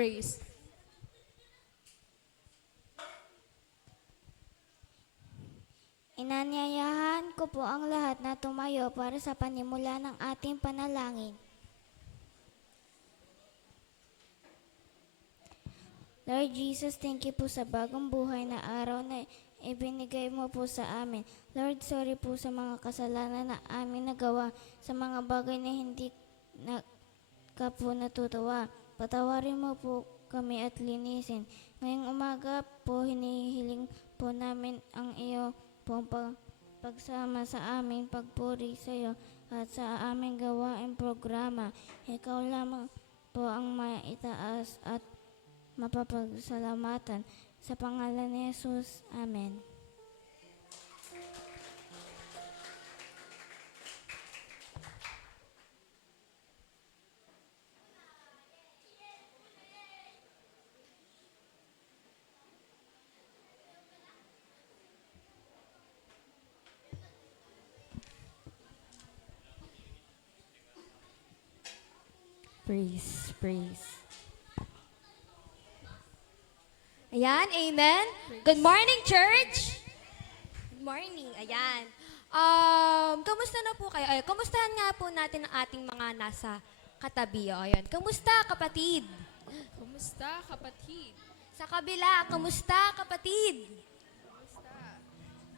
praise. Inanyayahan ko po ang lahat na tumayo para sa panimula ng ating panalangin. Lord Jesus, thank you po sa bagong buhay na araw na ibinigay mo po sa amin. Lord, sorry po sa mga kasalanan na amin nagawa, sa mga bagay na hindi na ka po natutuwa. Patawarin mo po kami at linisin. Ngayong umaga po, hinihiling po namin ang iyo pong pagsama sa aming pagpuri sa iyo at sa aming gawaing programa. Ikaw lamang po ang maitaas at mapapagsalamatan. Sa pangalan ni Jesus, Amen. Praise, praise. Ayan, amen. Good morning, church. Good morning, ayan. Kamusta na po kayo? Ay, kamustahan nga po natin ang ating mga nasa katabi. Ayan. Kamusta, kapatid? Kumusta, kapatid? Sa kabila, kamusta, kapatid? Kumusta,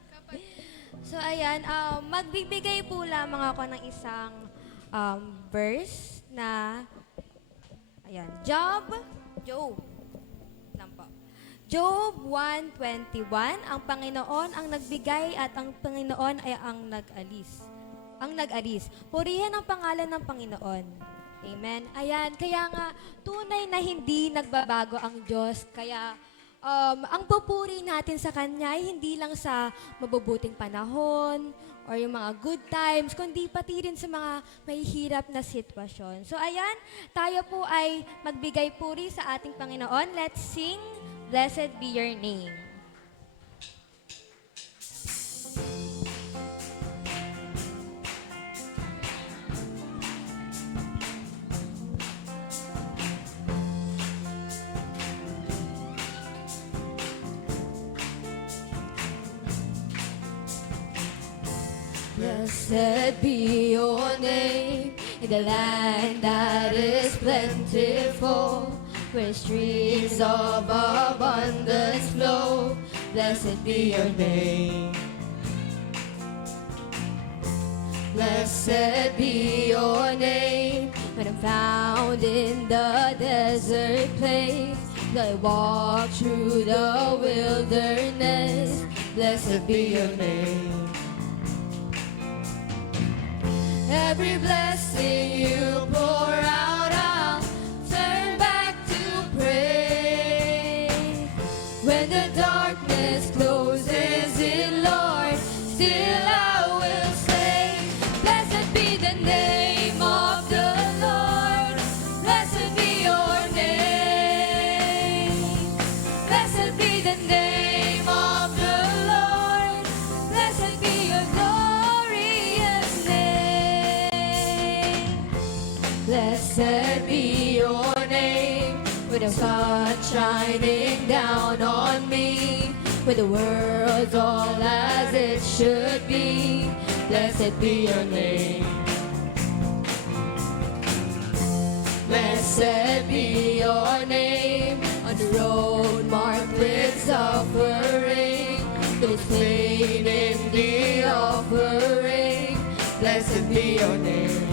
kapatid? So, ayan, magbibigay po lamang ako ng isang verse na, ayan, Job lang po. Job 1:21, ang Panginoon ang nagbigay at ang Panginoon ay ang nag-alis. Purihin ang pangalan ng Panginoon. Amen. Ayan, kaya nga tunay na hindi nagbabago ang Diyos. Kaya ang pupuri natin sa Kanya ay hindi lang sa mabubuting panahon or yung mga good times, kundi pati rin sa mga mahihirap na sitwasyon. So ayan, tayo po ay magbigay puri sa ating Panginoon. Let's sing, Blessed be your name. Blessed be your name in the land that is plentiful, where streams of abundance flow. Blessed be your name. Blessed be your name when I'm found in the desert place. Though I walk through the wilderness, blessed be your name. Every blessing you pour out, I'll turn back to praise. When the darkness closes in, Lord, still I will say, blessed be the name of the Lord. Blessed be your name. Blessed be the name of the Lord. Blessed be your glorious name. Blessed be your name, with the sun shining down on me, with the world all as it should be. Blessed be your name. Blessed be your name, on the road marked with suffering, but it's plain in the offering. Blessed be your name.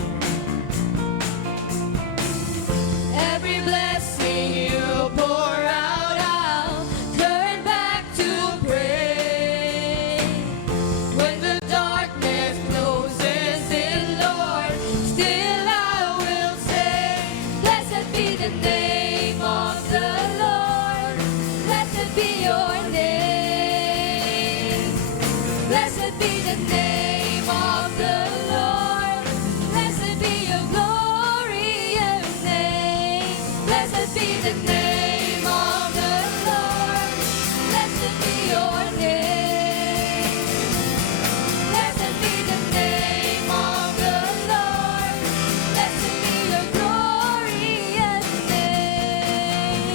Every blessing you pour out, I'll turn back to praise. When the darkness closes in, Lord, still I will say, blessed be the name of the Lord. Blessed be your name. Blessed be the name of the Lord. Blessed be your glorious name. Blessed be the name of the Lord. Blessed be your name. Blessed be the name of the Lord. Blessed be your glorious name.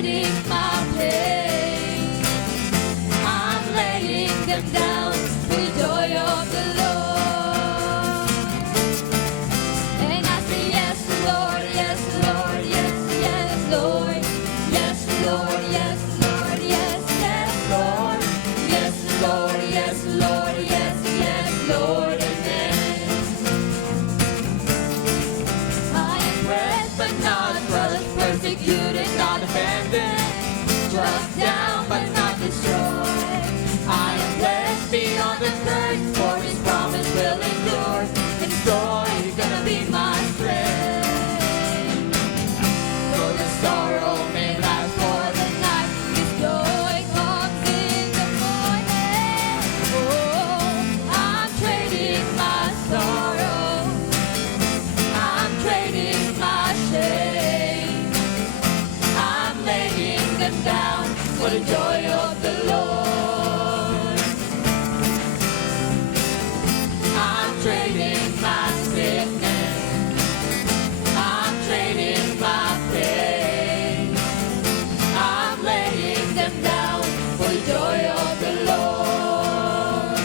trading my pain. I'm laying them down for the joy of the Lord. And I say yes, Lord, yes, Lord, yes, yes, Lord. Yes, Lord, yes, Lord, yes, yes, Lord. Yes, Lord, yes, Lord, yes, yes, Lord, amen. I am pressed but not crushed, persecuted, not abandoned, struck down but not destroyed. I am blessed beyond the curse, for His promise will endure, and joy is gonna be my strength. Though the sorrow may last for the night, His joy comes in the morning. Oh, I'm trading my sorrow, I'm trading my shame, I'm laying them down for the joy of the Lord. I'm trading my sickness, I'm trading my pain, I'm laying them down for the joy of the Lord.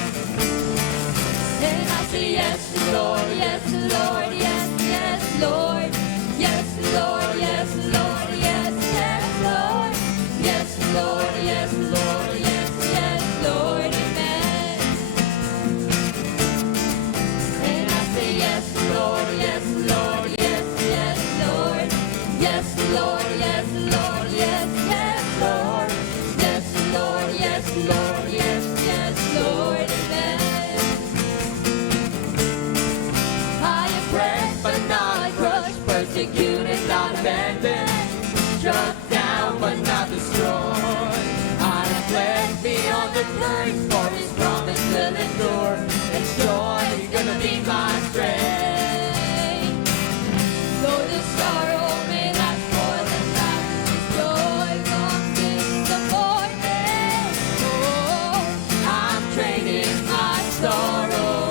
And I say yes, Lord, yes, Lord, yes, yes, Lord. Yes, Lord, yes, Lord, yes, yes, Lord. Yes, Lord, yes, Lord, yes, yes, Lord, amen. And I say yes, Lord, yes, Lord, yes, yes, Lord. Yes, Lord, yes, Lord, yes, yes, Lord. Yes, Lord, yes, Lord, yes, yes, Lord, amen. I am pressed but not crushed, persecuted, not abandoned, struck down but not destroyed. I am blessed beyond the curse, for His promise will endure, and joy is gonna be my strength. Though the sorrow may last for the night, His joy comes in the morning. Oh, I'm trading my sorrow,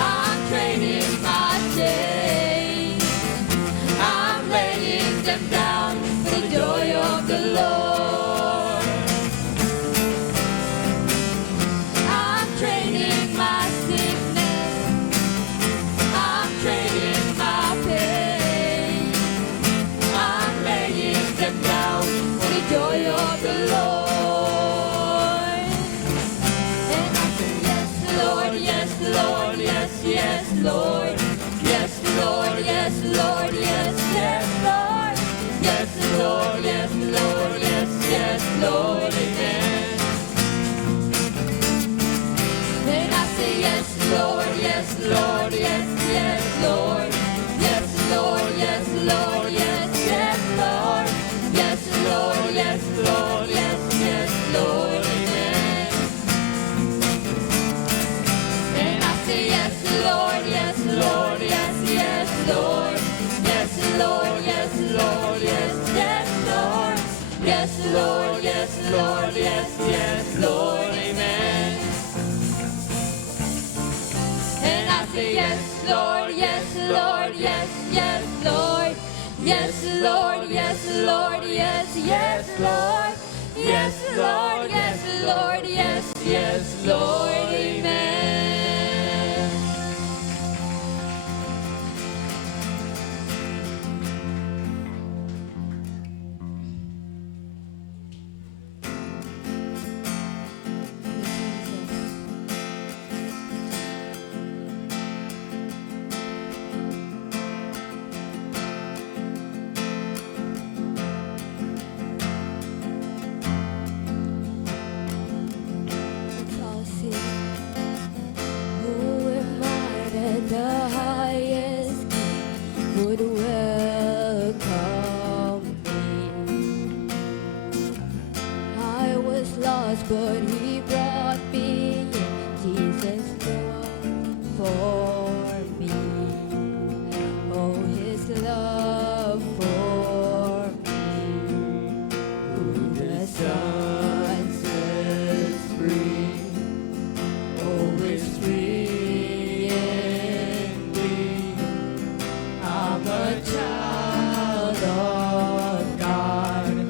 I'm trading my shame, I'm laying them down for the joy of the Lord. I'm trading my sickness, I'm trading my pain, I'm laying them down for the joy of the Lord. And I say yes, Lord, yes, Lord, yes, yes, Lord. Yes, Lord, yes, Lord, yes, yes, Lord. Yes, Lord, yes, Lord, yes, yes, Lord, amen. And I say yes, Lord, yes, Lord, yes, yes, Lord. Yes, Lord, yes, Lord, yes, yes, Lord. Yes, Lord, yes, Lord, yes, yes, Lord, amen. And I say yes, Lord, yes, Lord, yes, yes, Lord. Yes, Lord, yes, Lord, yes, yes, Lord. Yes, Lord, yes, Lord, yes, yes, Lord, amen. And I say yes, Lord, yes, Lord, yes, yes, Lord. Yes, Lord, yes, Lord, yes, yes, Lord. Yes, Lord, yes, Lord, yes, yes, Lord, amen. Who am I that the highest King would welcome me? I was lost, but He brought me in. Jesus died for me. Oh, His love for me. Who the Son sets free, oh, is free indeed. I'm a child of God.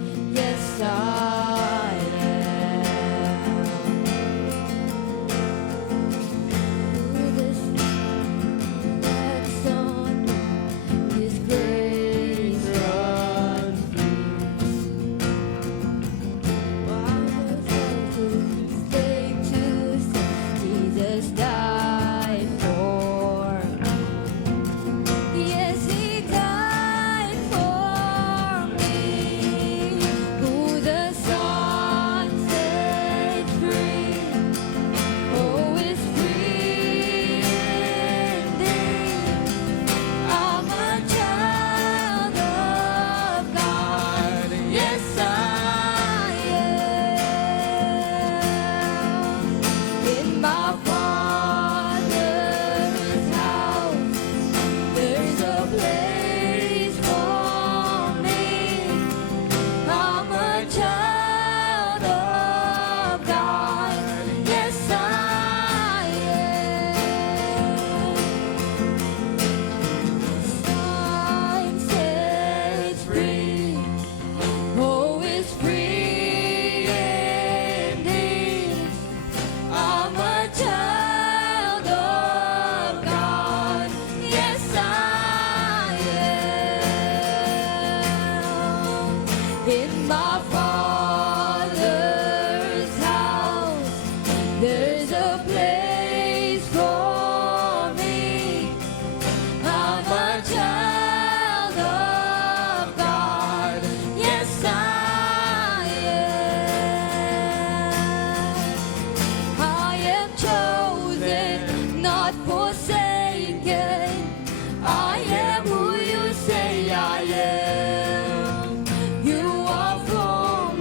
my Father's house, there's a place for me. I'm a child of God. Yes, I am. I am chosen, not forsaken. I am who you say I am. You are for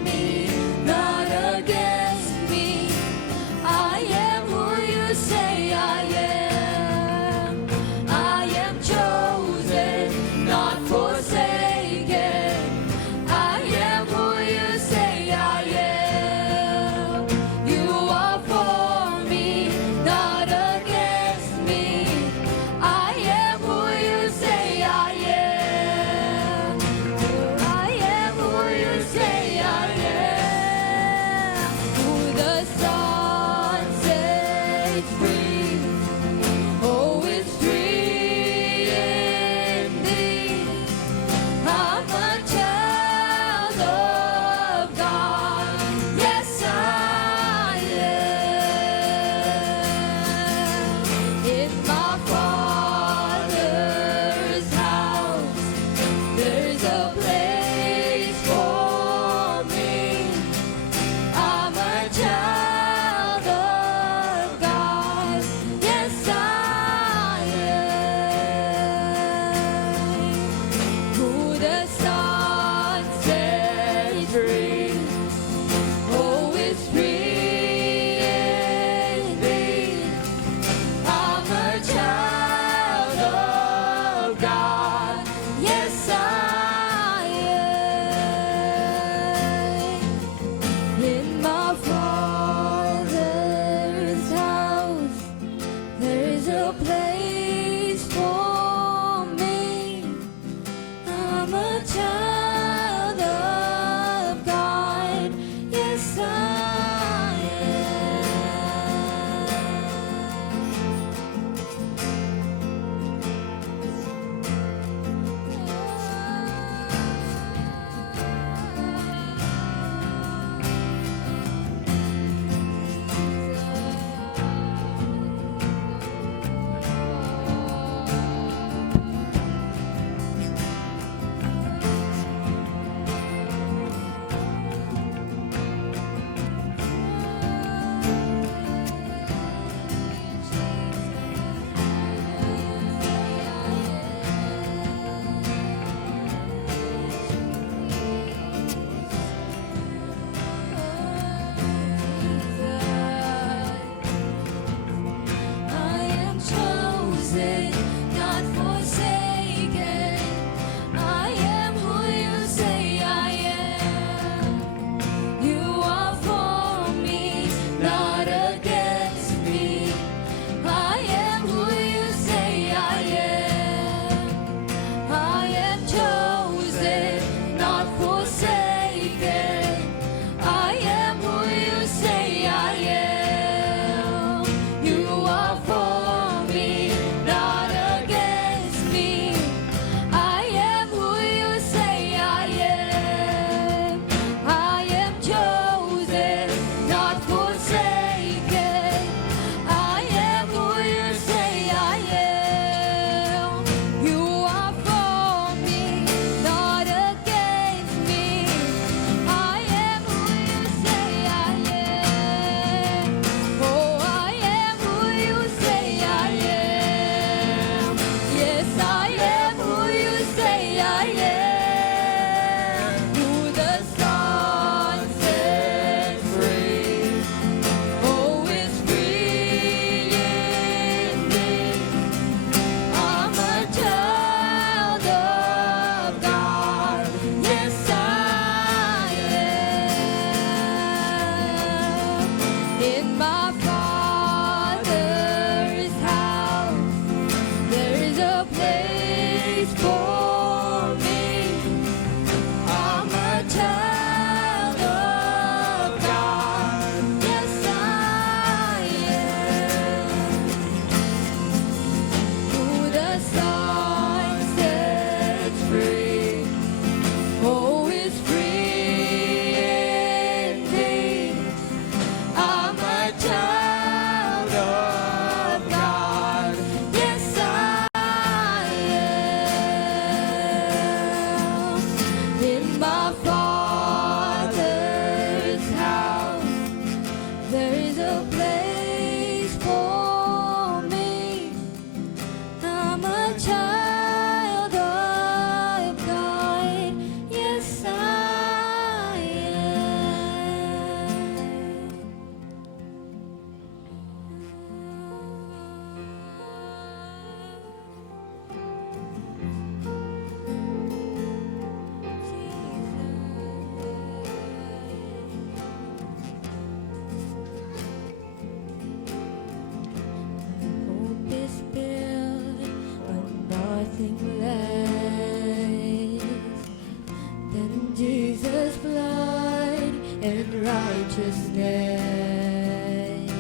than Jesus' blood and righteousness.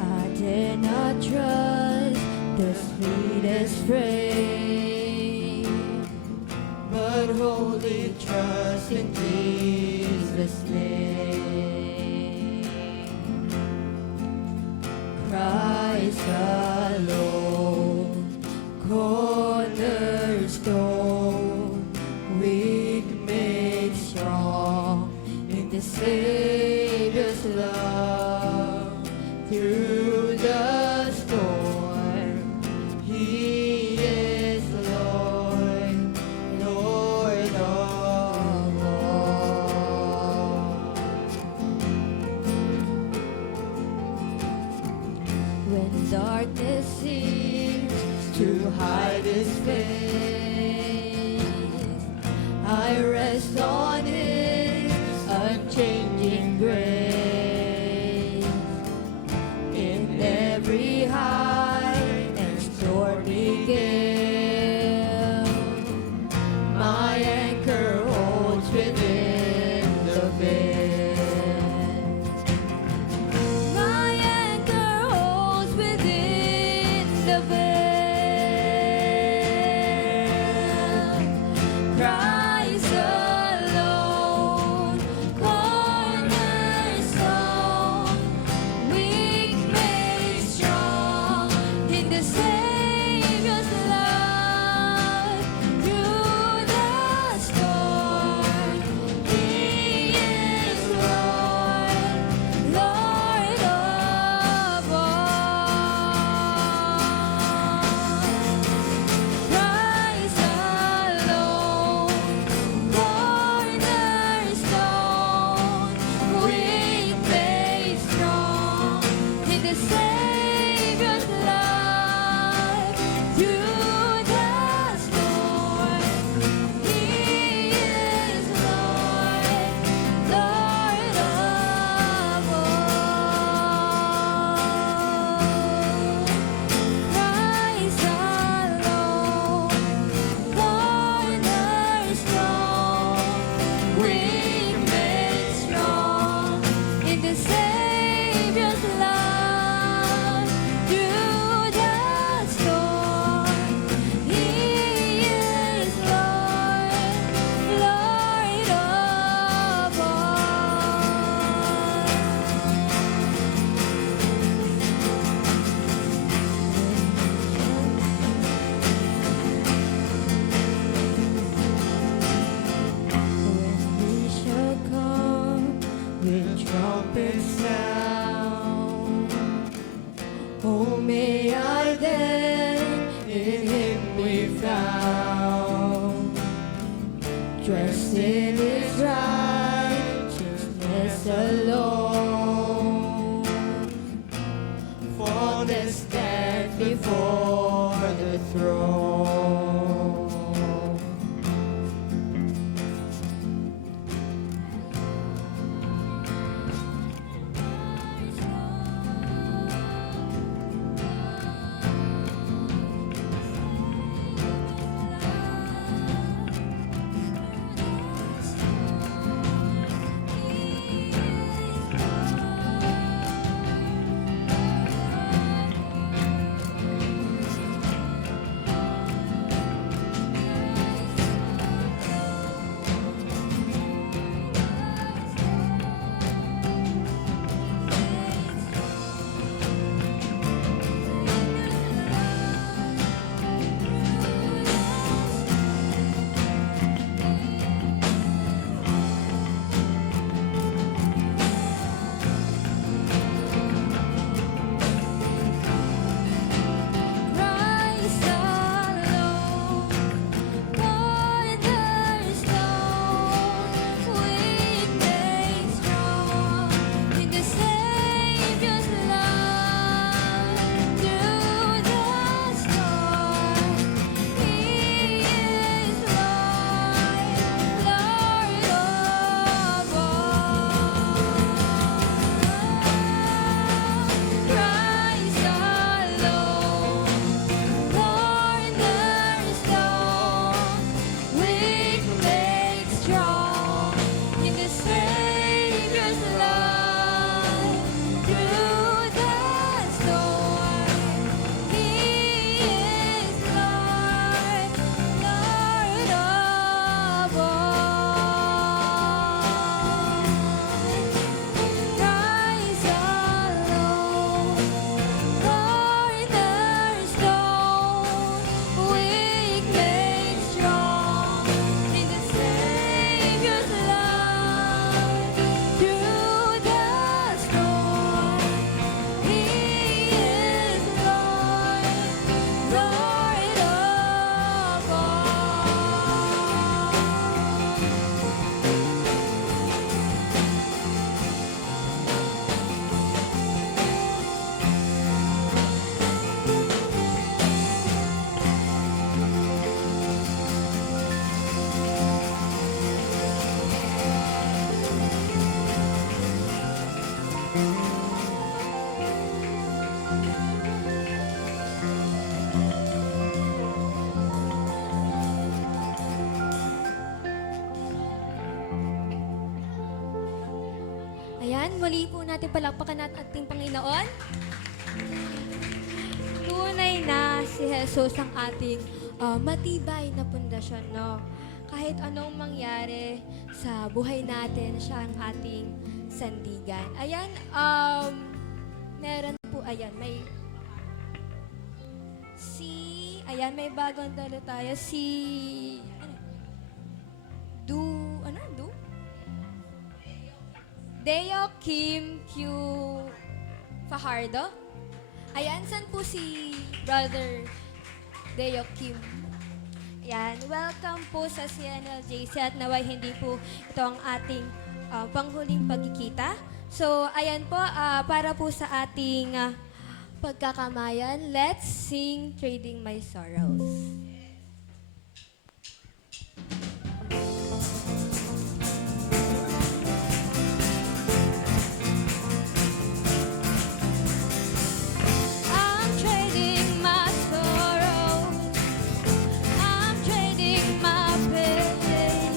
I dare not trust the sweetest frame, but wholly trust in Jesus' name. Christ alone, cornerstone, weak made strong in the Savior's love. Through the storm, He is Lord, Lord of all. When darkness seems to hide His face, I rest on His unchanging grace. In every high and stormy gale, my anchor holds within the veil. My anchor holds within the veil. Christ alone, cornerstone, weak made strong in the Savior's love. Through the storm, He is Lord, Lord of all. Christ alone, cornerstone, weak made strong in the Savior's love. Through the storm, He is Lord, Lord of all. Christ alone, cornerstone, weak made strong in the Savior's love. Through the storm, He is Lord, Lord of When He shall come with trumpet sound, oh, may I then in Him be found, dressed in His righteousness alone, faultless stand before the throne. Ayan, muli po natin palakpakan natin ating Panginoon. Tunay na si Jesus ang ating matibay na pundasyon, no? Kahit anong mangyari sa buhay natin, siya ang ating sandigan. Ayan, meron po, ayan, may bagong dalo tayo, Deo Kim Q Fajardo. Ayan, saan po si Brother Deo Kim? Ayan, welcome po sa CNLJC at naway hindi po ito ang ating panghuling pagkikita. So, ayan po, para po sa ating pagkakamayan, let's sing Trading My Sorrows. I'm trading my sorrows, I'm trading my pain,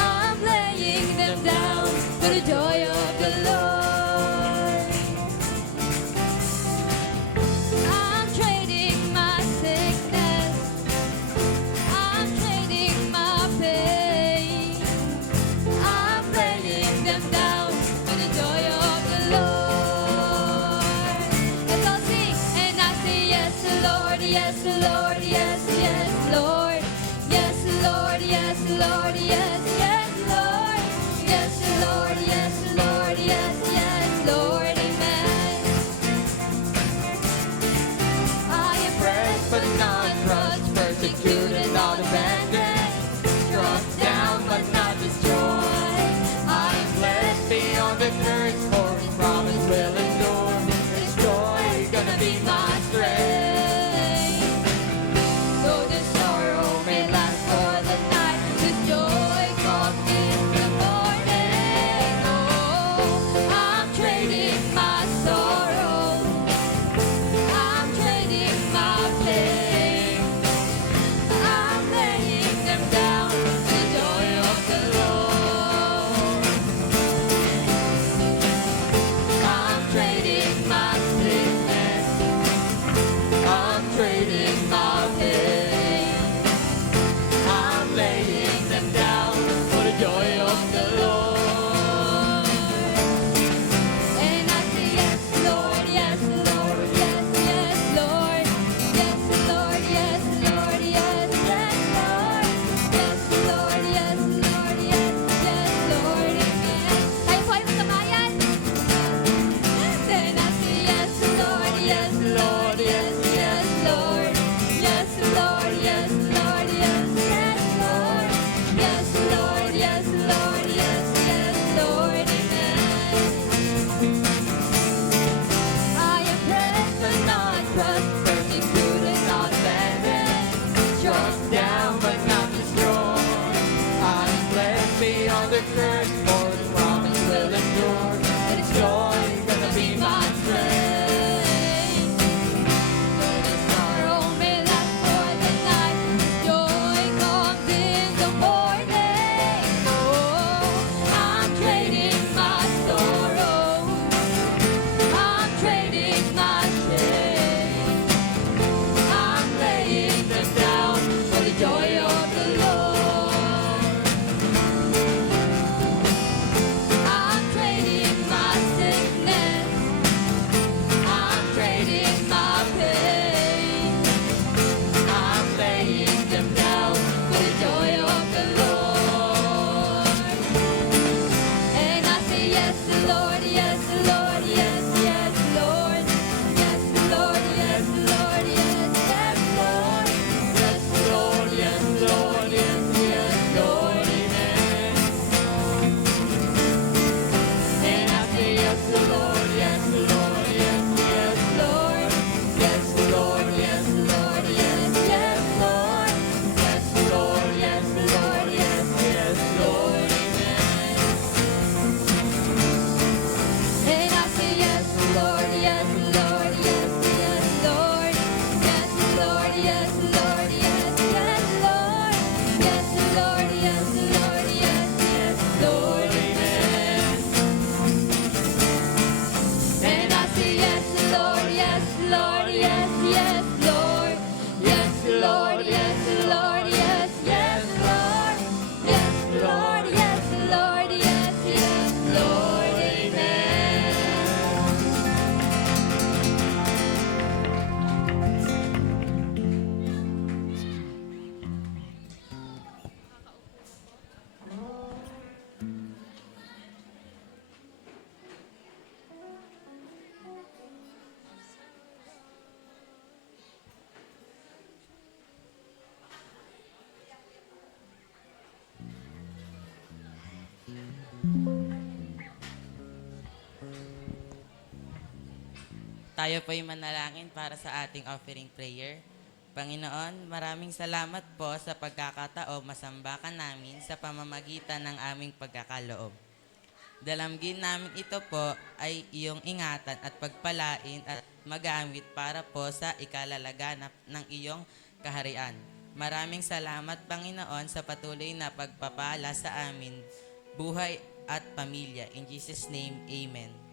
I'm laying them down for the joy of the Lord. I'm trading my sickness, I'm trading my pain, I'm laying them down for the joy of the Lord. Let's all sing, and I say yes, Lord, yes, Lord, yes, yes, Lord, yes, Lord, yes, Lord, yes, yes, Lord, yes, Lord, yes, Lord, yes, yes, Lord, amen. I am pressed but not crushed, persecuted, not abandoned, struck down but not destroyed. I am blessed beyond the curse, for His promise will endure. His joy gonna be my strength. Though the sorrow may last for the night, His joy comes in the morning. Oh, I'm trading my sorrow, I'm trading my pain, I'm laying them down for the joy of the Lord. I'm trading my sickness, I'm trading my pain, I'm laying them down for the joy of the Lord. And I say yes, Lord, yes, Lord, yes, yes, Lord, yes, Lord, yes, Lord, yes, yes, Lord, yes, Lord, yes, Lord, yes, yes, Lord, amen. Tayo po ay magkamayan. Then I say yes, Lord, yes, Lord, yes, yes, Lord, yes, Lord, yes, Lord, yes, yes, Lord, yes, Lord, yes, Lord, yes, yes, Lord, amen. I am pressed but not crushed, persecuted, not abandoned, struck down but not destroyed. I am blessed beyond the curse, for His promise will endure. His joy gonna be my strength. Though the sorrow may last for the night, His joy comes in the morning. Oh, I'm trading my sorrow, I'm trading my shame, I'm laying them down for the joy of the Lord. Tayo po'y manalangin para sa ating offering prayer. Panginoon, maraming salamat po sa pagkakataong masambakan namin sa pamamagitan ng aming pagkakaloob. Dalamgin namin ito po ay iyong ingatan at pagpalain at magamit para po sa ikalalaganap ng iyong kaharian. Maraming salamat, Panginoon, sa patuloy na pagpapala sa amin, buhay at pamilya. In Jesus' name, Amen.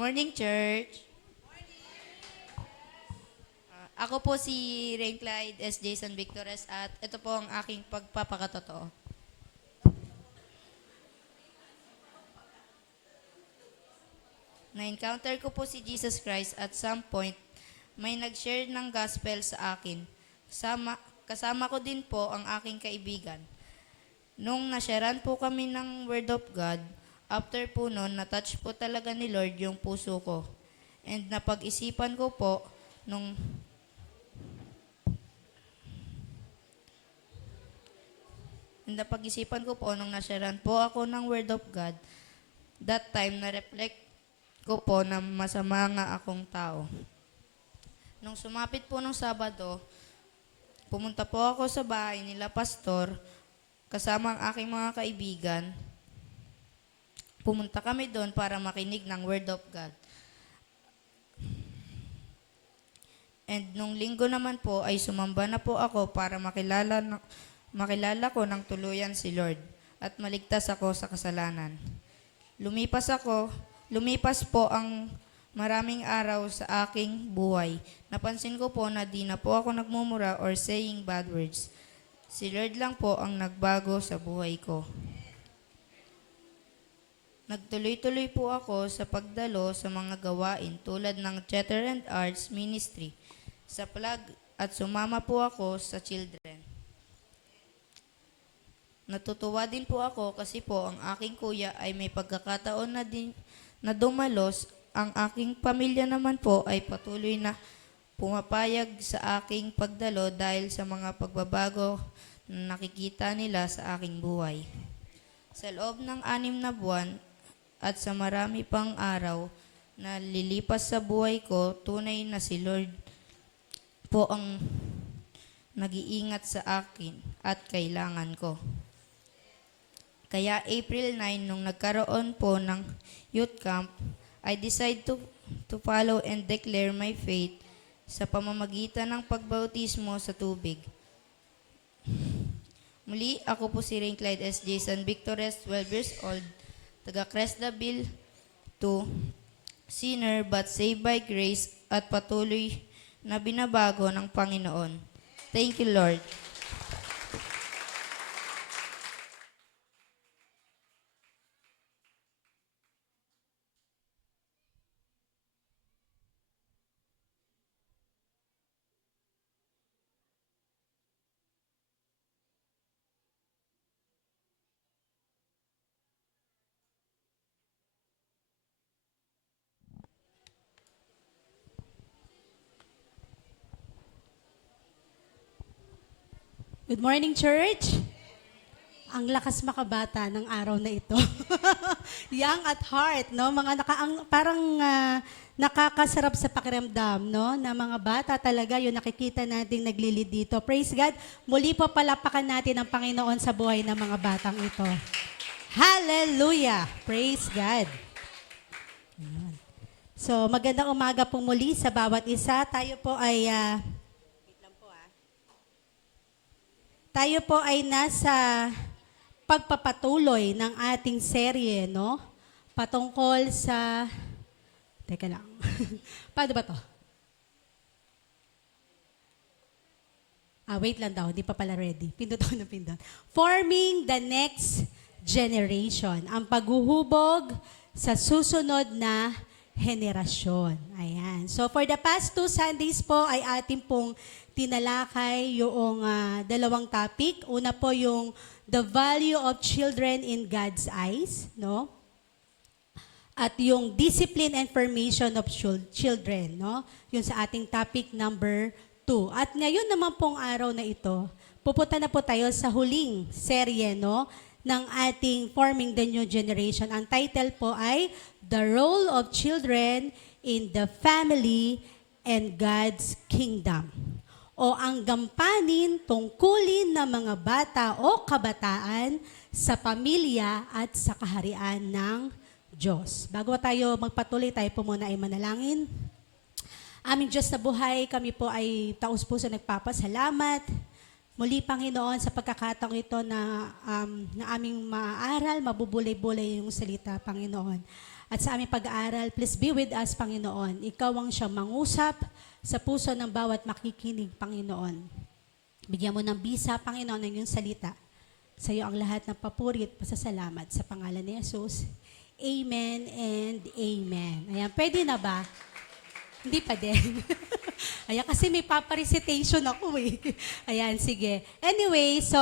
Morning, church. Ako po si Rain Clyde S. Jason Victores at ito po ang aking pagpapakatotoo. Na-encounter ko po si Jesus Christ at some point, may nag-share ng gospel sa akin. Kasama ko din po ang aking kaibigan. Nung nasharean po kami ng Word of God, after po noon, na-touch po talaga ni Lord yung puso ko. And napag-isipan ko po, nung nasharean po ako ng Word of God, that time, na-reflect ko po na masama nga akong tao. Nung sumapit po ng Sabado, pumunta po ako sa bahay nila Pastor, kasama ang aking mga kaibigan. Pumunta kami doon para makinig ng Word of God. And nung linggo naman po ay sumamba na po ako para makilala ko ng tuluyan si Lord at maligtas ako sa kasalanan. Lumipas po ang maraming araw sa aking buhay. Napansin ko po na di na po ako nagmumura or saying bad words. Si Lord lang po ang nagbago sa buhay ko. Nagtuloy-tuloy po ako sa pagdalo sa mga gawain tulad ng Theater and Arts Ministry sa Plag at sumama po ako sa children. Natutuwa din po ako kasi po ang aking kuya ay may pagkakataon na dumalos. Ang aking pamilya naman po ay patuloy na pumapayag sa aking pagdalo dahil sa mga pagbabago na nakikita nila sa aking buhay. Sa loob ng 6 na buwan at sa marami pang araw na lilipas sa buhay ko, tunay na si Lord po ang nag-iingat sa akin at kailangan ko. Kaya April 9, nung nagkaroon po ng youth camp, I decide to follow and declare my faith sa pamamagitan ng pagbautismo sa tubig. Muli, ako po si Rain Clyde S. Jason Victores, 12 years old, taga Cresdaville 2, sinner but saved by grace at patuloy na binabago ng Panginoon. Thank you, Lord. Good morning, church. Ang lakas makabata ng araw na ito. Young at heart, no? Parang nakakasarap sa pakiramdam, no? Na mga bata talaga yung nakikita nating naglilid dito. Praise God. Muli po palapakan natin ang Panginoon sa buhay ng mga batang ito. Hallelujah. Praise God. Ayan. So, magandang umaga po muli sa bawat isa. Tayo po ay nasa pagpapatuloy ng ating serye, no? Patungkol sa... Teka lang. Paano ba to? Wait lang daw. Di pa pala ready. Pindot ako ng pindot. Forming the next generation. Ang paghuhubog sa susunod na henerasyon. Ayan. So for the past 2 Sundays po ay ating pong tinalakay yung dalawang topic. Una po yung the value of children in God's eyes, no? At yung discipline and formation of children, no? Yung sa ating topic number 2. At ngayon naman pong araw na ito, pupunta na po tayo sa huling serye, no? Ng ating Forming the New Generation. Ang title po ay The Role of Children in the Family and God's Kingdom, o ang gampanin, tungkulin ng mga bata o kabataan sa pamilya at sa kaharian ng Diyos. Bago tayo magpatuloy, tayo po muna ay manalangin. Aming Diyos na buhay, kami po ay taus-puso nagpapasalamat. Muli, Panginoon, sa pagkakataong ito na aming maaaral, mabubulay-bulay yung salita, Panginoon. at sa aming pag-aaral. Please be with us, Panginoon. Ikaw ang siyang mangusap sa puso ng bawat makikinig, Panginoon. Bigyan mo ng bisa, Panginoon, ng iyong salita. Sa iyo ang lahat ng papuri at pasasalamat sa pangalan ni Jesus. Amen and amen. Ayan, pwede na ba? Hindi pa din. Ayan, kasi may paparecitation ako eh. Ayan, sige. Anyway, so,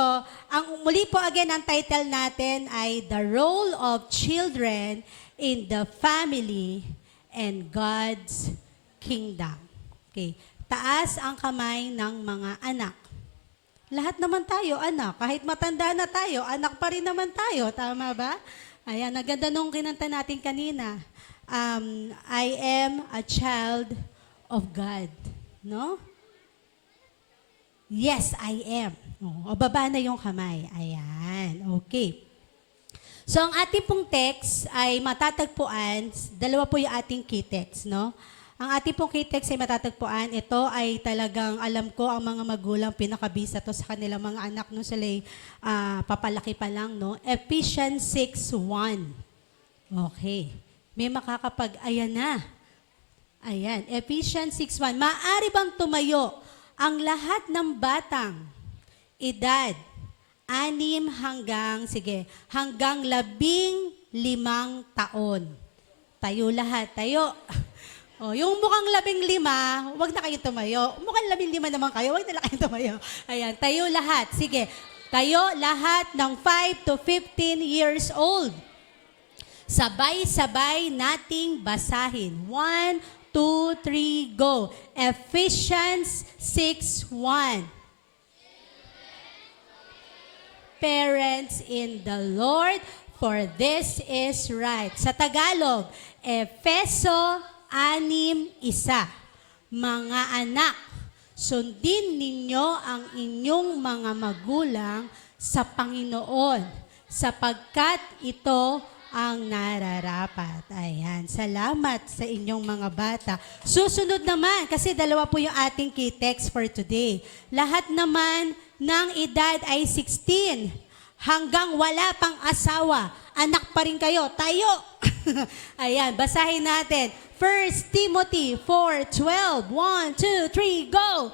ang muli po again, ang title natin ay The Role of Children in the Family and God's Kingdom. Okay. Taas ang kamay ng mga anak. Lahat naman tayo, anak. Kahit matanda na tayo, anak pa rin naman tayo. Tama ba? Ayan, naganda nung kinanta natin kanina. I am a child of God. No? Yes, I am. O, baba na yung kamay. Ayan. Okay. So, ang ating pong text ay matatagpuan, dalawa po yung ating key text, no? Ang ating pong key text ay matatagpuan, ito ay talagang alam ko ang mga magulang pinakabisa to sa kanilang mga anak nung sila'y papalaki pa lang, no? Ephesians 6:1. Okay. May ayan na. Ayan, Ephesians 6:1. Maaari bang tumayo ang lahat ng batang edad, 6 hanggang 15 taon? Tayo lahat, tayo. O, yung mukhang 15, wag na kayo tumayo. Mukhang 15 naman kayo, wag na kayo tumayo. Ayan, tayo lahat. Sige, tayo lahat ng 5 to 15 years old. Sabay-sabay nating basahin. 1, 2, 3, go. Ephesians 6:1. Parents in the Lord, for this is right. Sa Tagalog, Efeso 6:1. Mga anak, sundin ninyo ang inyong mga magulang sa Panginoon, sapagkat ito ang nararapat. Ayan. Salamat sa inyong mga bata. Susunod naman, kasi dalawa po yung ating key text for today. Lahat naman ng edad ay 16 hanggang wala pang asawa. Anak pa rin kayo. Tayo! Ayan, basahin natin. 1 Timothy 4:12. 1, 2, 3, go!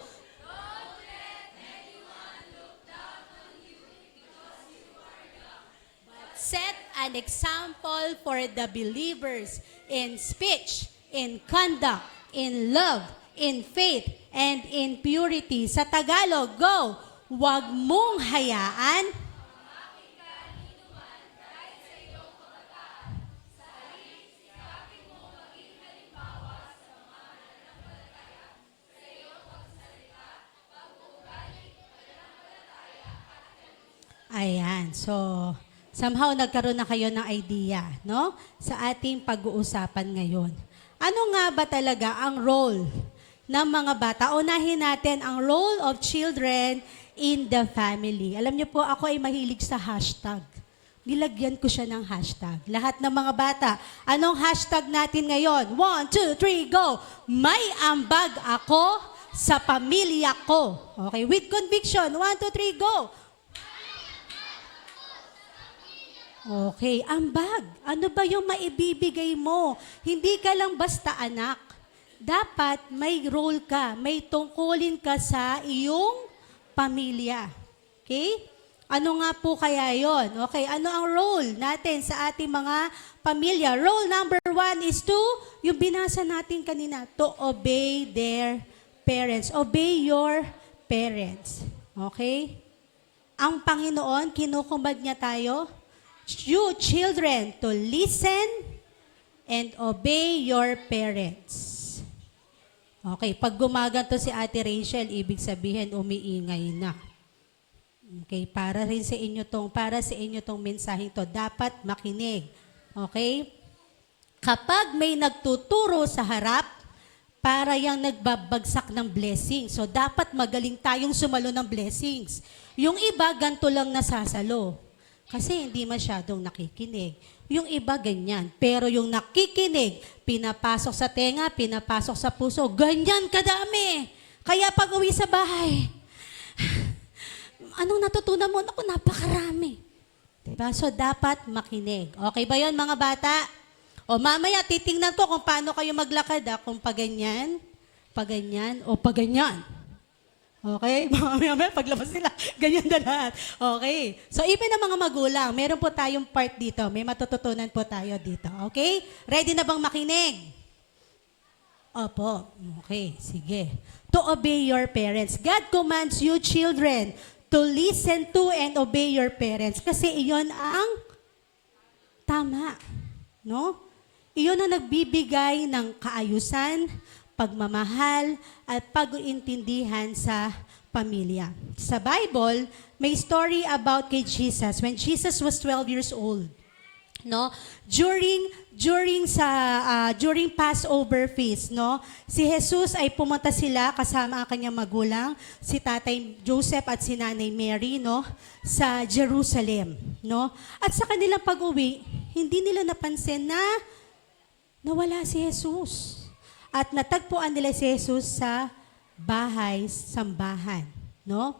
Set an example for the believers in speech, in conduct, in love, in faith, and in purity. Sa Tagalog, go! Huwag mong hayaan Ayan. So, somehow nagkaroon na kayo ng idea, no? Sa ating pag-uusapan ngayon. Ano nga ba talaga ang role ng mga bata? Unahin natin ang role of children in the family. Alam niyo po, ako ay mahilig sa hashtag. Nilagyan ko siya ng hashtag. Lahat ng mga bata, anong hashtag natin ngayon? 1, 2, 3, go! May ambag ako sa pamilya ko. Okay, with conviction. 1, 2, 3, go! Okay, ambag. Ano ba yung maibibigay mo? Hindi ka lang basta anak. Dapat may role ka, may tungkulin ka sa iyong pamilya. Okay? Ano nga po kaya yon? Okay, ano ang role natin sa ating mga pamilya? Role number 1 is to, yung binasa natin kanina, to obey their parents. Obey your parents. Okay? Ang Panginoon, kinukumbag niya tayo, you children, to listen and obey your parents. Okay, pag gumaganto si Ate Rachel, ibig sabihin umiingay na. Okay, para sa inyo tong mensaheng to, dapat makinig. Okay? Kapag may nagtuturo sa harap, para yang nagbabagsak ng blessings. So, dapat magaling tayong sumalo ng blessings. Yung iba, ganito lang nasasalo. Kasi hindi masyadong nakikinig. Yung iba, ganyan. Pero yung nakikinig, pinapasok sa tenga, pinapasok sa puso, ganyan kadami. Kaya pag uwi sa bahay, anong natutunan mo? Naku, napakarami. Diba? So, dapat makinig. Okay ba yon mga bata? O mamaya, titingnan ko kung paano kayo maglakad, kung paganyan, o paganyan. Okay? Mamaya, paglabas nila, ganyan na lahat. Okay? So, even ang mga magulang, meron po tayong part dito. May matututunan po tayo dito. Okay? Ready na bang makinig? Opo. Okay, sige. To obey your parents. God commands you, children, to listen to and obey your parents. Kasi iyon ang tama. No? Iyon ang nagbibigay ng kaayusan, pagmamahal, at pag-uintindihan sa pamilya. Sa Bible, may story about kay Jesus. When Jesus was 12 years old, no? During Passover feast, no? Si Jesus ay pumunta sila kasama ang kanyang magulang, si Tatay Joseph at si Nanay Mary, no? Sa Jerusalem, no? At sa kanilang pag-uwi, hindi nila napansin na nawala si Jesus. At natagpuan nila si Jesus sa bahay, sambahan, no?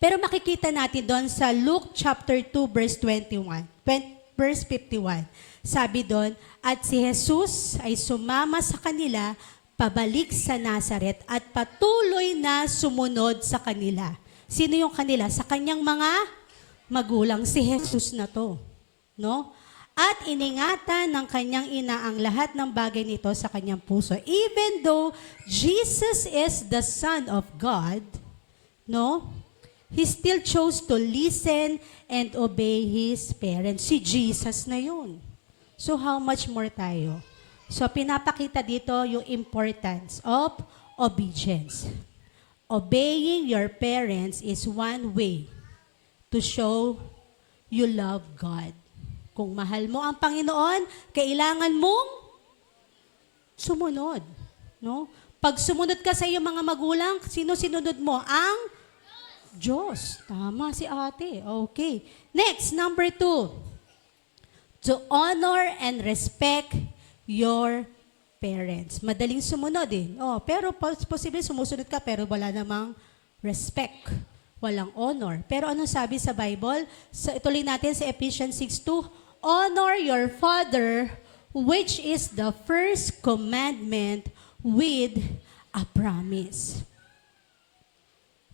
Pero makikita natin doon sa Luke chapter 2 verse 51. Sabi doon, at si Jesus ay sumama sa kanila pabalik sa Nazaret at patuloy na sumunod sa kanila. Sino yung kanila? Sa kanyang mga magulang, si Jesus na to, no? At iningatan ng kanyang ina ang lahat ng bagay nito sa kanyang puso. Even though Jesus is the Son of God, no? He still chose to listen and obey His parents. Si Jesus na yun. So how much more tayo? So pinapakita dito yung importance of obedience. Obeying your parents is one way to show you love God. Kung mahal mo ang Panginoon, kailangan mong sumunod. No? Pag sumunod ka sa iyong mga magulang, sino sinunod mo? Ang Diyos. Tama si ate. Okay. Next, number 2. To honor and respect your parents. Madaling sumunod eh. Oh, pero posible sumusunod ka pero wala namang respect. Walang honor. Pero anong sabi sa Bible? Ituloy natin sa Ephesians 6:2. Honor your father, which is the first commandment with a promise.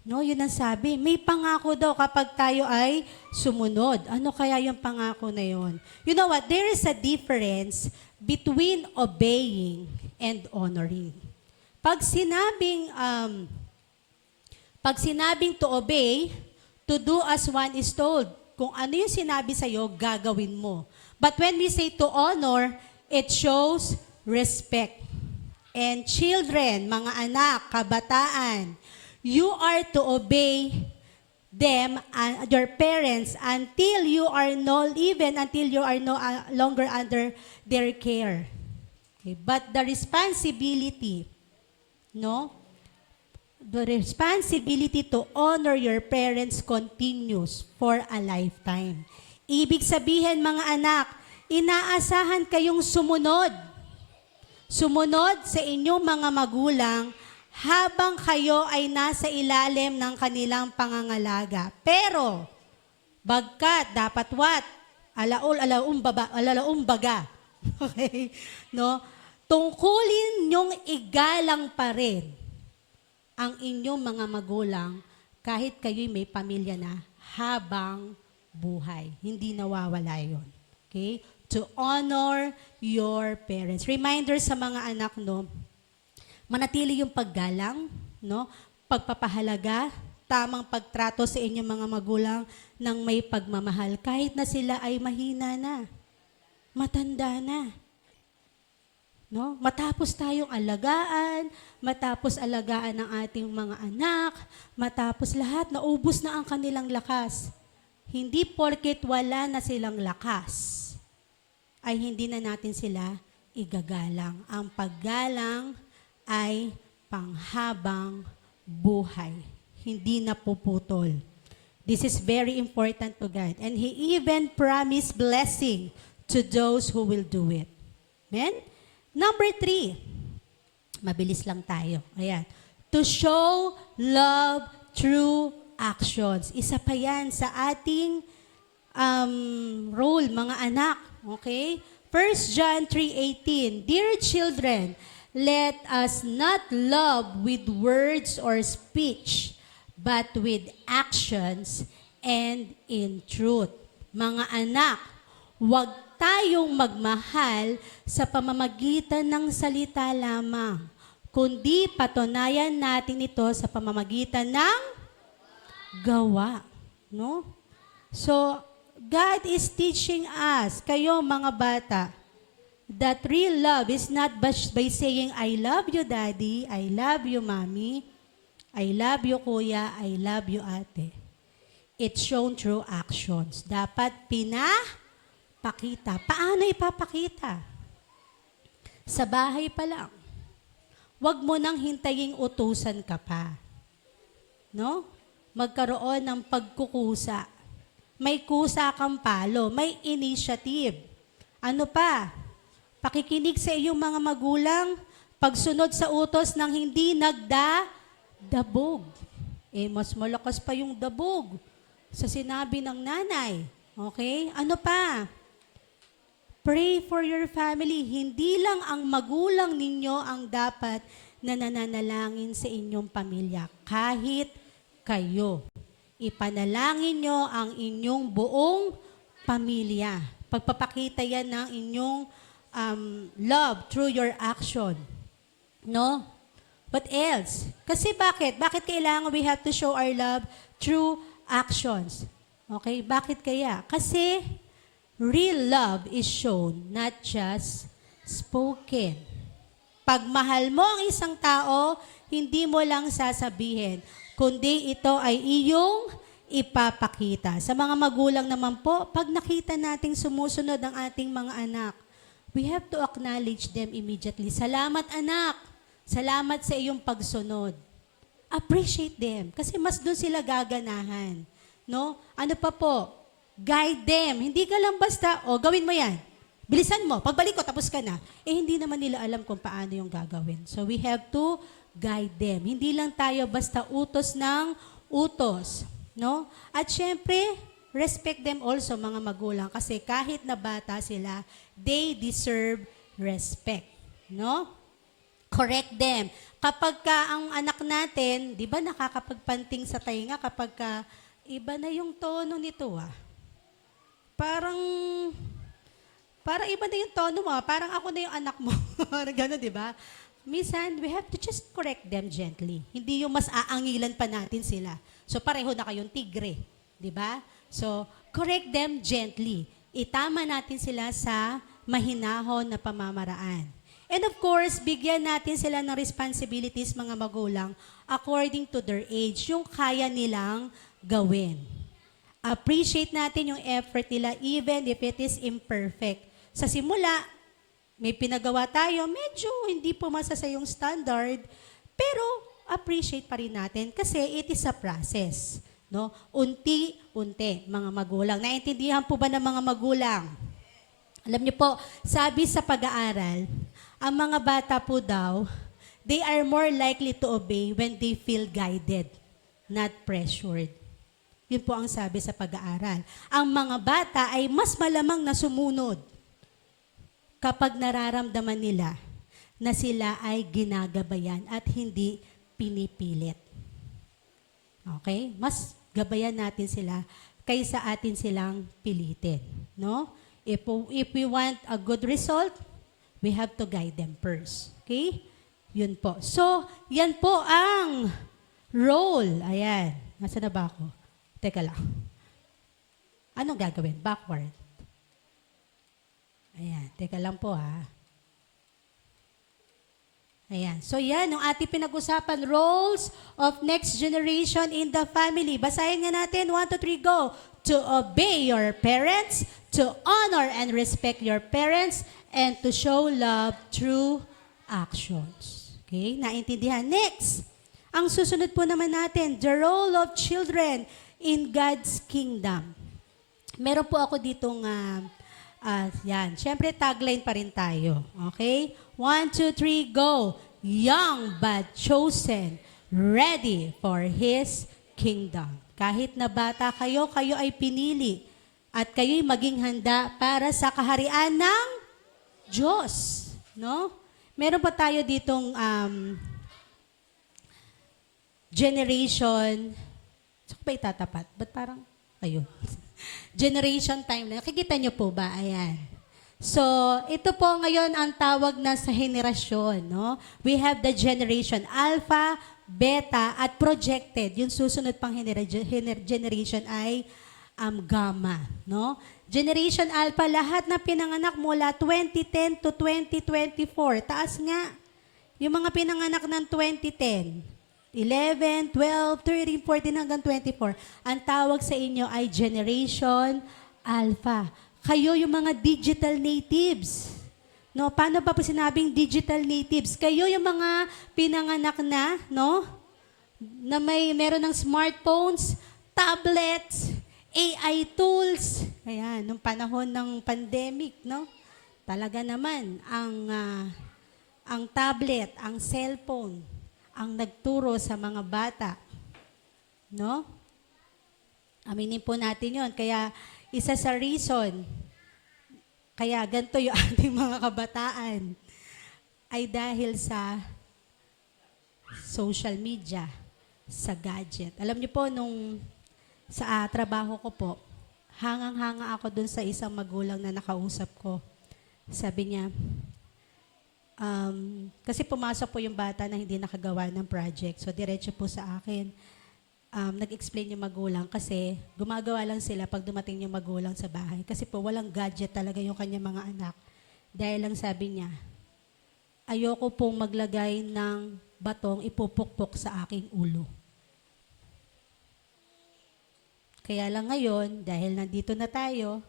No, yun ang sabi. May pangako daw kapag tayo ay sumunod. Ano kaya yung pangako na yun? You know what? There is a difference between obeying and honoring. Pag sinabing to obey, to do as one is told. Kung ano yung sinabi sa'yo, gagawin mo. But when we say to honor, it shows respect. And children, mga anak, kabataan, you are to obey them and your parents until you are no longer under their care. Okay? But the responsibility, no? The responsibility to honor your parents continues for a lifetime. Ibig sabihin, mga anak, inaasahan kayong sumunod. Sumunod sa inyong mga magulang habang kayo ay nasa ilalim ng kanilang pangangalaga. Pero, bagkat dapat what? Alalaong baga. Okay? No? Tungkulin nyong igalang pa rin ang inyong mga magulang kahit kayo'y may pamilya na habang buhay. Hindi nawawala yun. Okay? To honor your parents. Reminder sa mga anak, no? Manatili yung paggalang, no? Pagpapahalaga, tamang pagtrato sa inyong mga magulang ng may pagmamahal kahit na sila ay mahina na, matanda na. No? Matapos tayong alagaan, matapos alagaan ng ating mga anak, matapos lahat, naubos na ang kanilang lakas. Hindi porket wala na silang lakas, ay hindi na natin sila igagalang. Ang paggalang ay panghabang buhay. Hindi napuputol. This is very important to God. And He even promised blessing to those who will do it. Amen? Number 3, mabilis lang tayo. Ayan. To show love through actions. Isa pa yan sa ating role, mga anak. Okay? 1 John 3:18, Dear children, let us not love with words or speech, but with actions and in truth. Mga anak, huwag tayong magmahal sa pamamagitan ng salita lamang, kundi patunayan natin ito sa pamamagitan ng gawa. No? So, God is teaching us, kayo mga bata, that real love is not by saying, I love you, Daddy, I love you, Mommy, I love you, Kuya, I love you, Ate. It's shown through actions. Dapat pinapakita. Paano ipapakita? Sa bahay pa lang. Huwag mo nang hintayin utusan ka pa. No? Magkaroon ng pagkukusa. May kusa kang palo, may initiative. Ano pa? Pakikinig sa iyong mga magulang, pagsunod sa utos ng hindi nagdadabog. Mas malakas pa yung dabog sa sinabi ng nanay. Okay? Ano pa? Pray for your family. Hindi lang ang magulang ninyo ang dapat na nananalangin sa inyong pamilya. Kahit kayo. Ipanalangin nyo ang inyong buong pamilya. Pagpapakita yan ng inyong love through your action. No? What else? Kasi bakit? Bakit kailangan we have to show our love through actions? Okay? Bakit kaya? Kasi real love is shown, not just spoken. Pag mahal mo ang isang tao, hindi mo lang sasabihin, kundi ito ay iyong ipapakita. Sa mga magulang naman po, pag nakita nating sumusunod ang ating mga anak, we have to acknowledge them immediately. Salamat anak! Salamat sa iyong pagsunod. Appreciate them kasi mas doon sila gaganahan. No? Ano pa po? Guide them. Hindi ka lang basta, gawin mo yan. Bilisan mo. Pagbalik ko, tapos ka na. Hindi naman nila alam kung paano yung gagawin. So we have to guide them. Hindi lang tayo basta utos ng utos. No? At syempre, respect them also, mga magulang. Kasi kahit na bata sila, they deserve respect. No? Correct them. Kapag ka ang anak natin, di ba nakakapagpanting sa tainga kapag ka, iba na yung tono nito Parang iba na yung tono mo. Parang ako na yung anak mo. Gano'n, di ba? Minsan, we have to just correct them gently. Hindi yung mas aangilan pa natin sila. So, pareho na kayong tigre. Di ba? So, correct them gently. Itama natin sila sa mahinahon na pamamaraan. And of course, bigyan natin sila ng responsibilities, mga magulang, according to their age, yung kaya nilang gawin. Appreciate natin yung effort nila even if it is imperfect. Sa simula, may pinagawa tayo, medyo hindi pumasa sa yung standard, pero appreciate pa rin natin kasi it is a process. No? Unti-unti, mga magulang. Naintindihan po ba ng mga magulang? Alam niyo po, sabi sa pag-aaral, ang mga bata po daw, they are more likely to obey when they feel guided, not pressured. Yun po ang sabi sa pag-aaral. Ang mga bata ay mas malamang na sumunod kapag nararamdaman nila na sila ay ginagabayan at hindi pinipilit. Okay? Mas gabayan natin sila kaysa atin silang pilitin. No? If we want a good result, we have to guide them first. Okay? Yun po. So, yan po ang role. Ayan. Nasaan na ba ako? Teka lang. Anong gagawin? Backward. Ayan. Teka lang po Ayan. So yan, yung ating pinag-usapan, roles of next generation in the family. Basahin nga natin, 1, 2, 3, go. To obey your parents, to honor and respect your parents, and to show love through actions. Okay? Naintindihan? Next. Ang susunod po naman natin, the role of children in God's kingdom. Meron po ako ditong, yan. Siyempre, tagline pa rin tayo. Okay? 1, 2, 3, go. Young but chosen, ready for His kingdom. Kahit na bata kayo, kayo ay pinili. At kayo'y maging handa para sa kaharian ng Diyos. No? Meron pa tayo ditong generation. Saan ko ba itatapat? Ba't parang, ayun. Generation timeline. Nakikita niyo po ba? Ayan. So, ito po ngayon ang tawag na sa henerasyon. No? We have the generation alpha, beta, at projected. Yung susunod pang generation ay gamma. No? Generation alpha, lahat na pinanganak mula 2010 to 2024. Taas nga. Yung mga pinanganak ng 2010, 11, 12, 13, 14 hanggang 24. Ang tawag sa inyo ay Generation Alpha. Kayo yung mga digital natives. No, paano pa po sinabing digital natives? Kayo yung mga pinanganak na, no? Na meron ng smartphones, tablets, AI tools. Ayan, nung panahon ng pandemic, no? Talaga naman ang tablet, ang cellphone, ang nagturo sa mga bata. No? Aminin po natin yon. Kaya isa sa reason, kaya ganito yung ating mga kabataan, ay dahil sa social media, sa gadget. Alam niyo po, nung sa trabaho ko po, hangang-hanga ako dun sa isang magulang na nakausap ko. Sabi niya, kasi pumasok po yung bata na hindi nakagawa ng project. So, diretso po sa akin. Nag-explain yung magulang kasi gumagawa lang sila pag dumating yung magulang sa bahay. Kasi po, walang gadget talaga yung kanyang mga anak. Dahil lang sabi niya, ayoko pong maglagay ng batong ipupukpok sa aking ulo. Kaya lang ngayon, dahil nandito na tayo,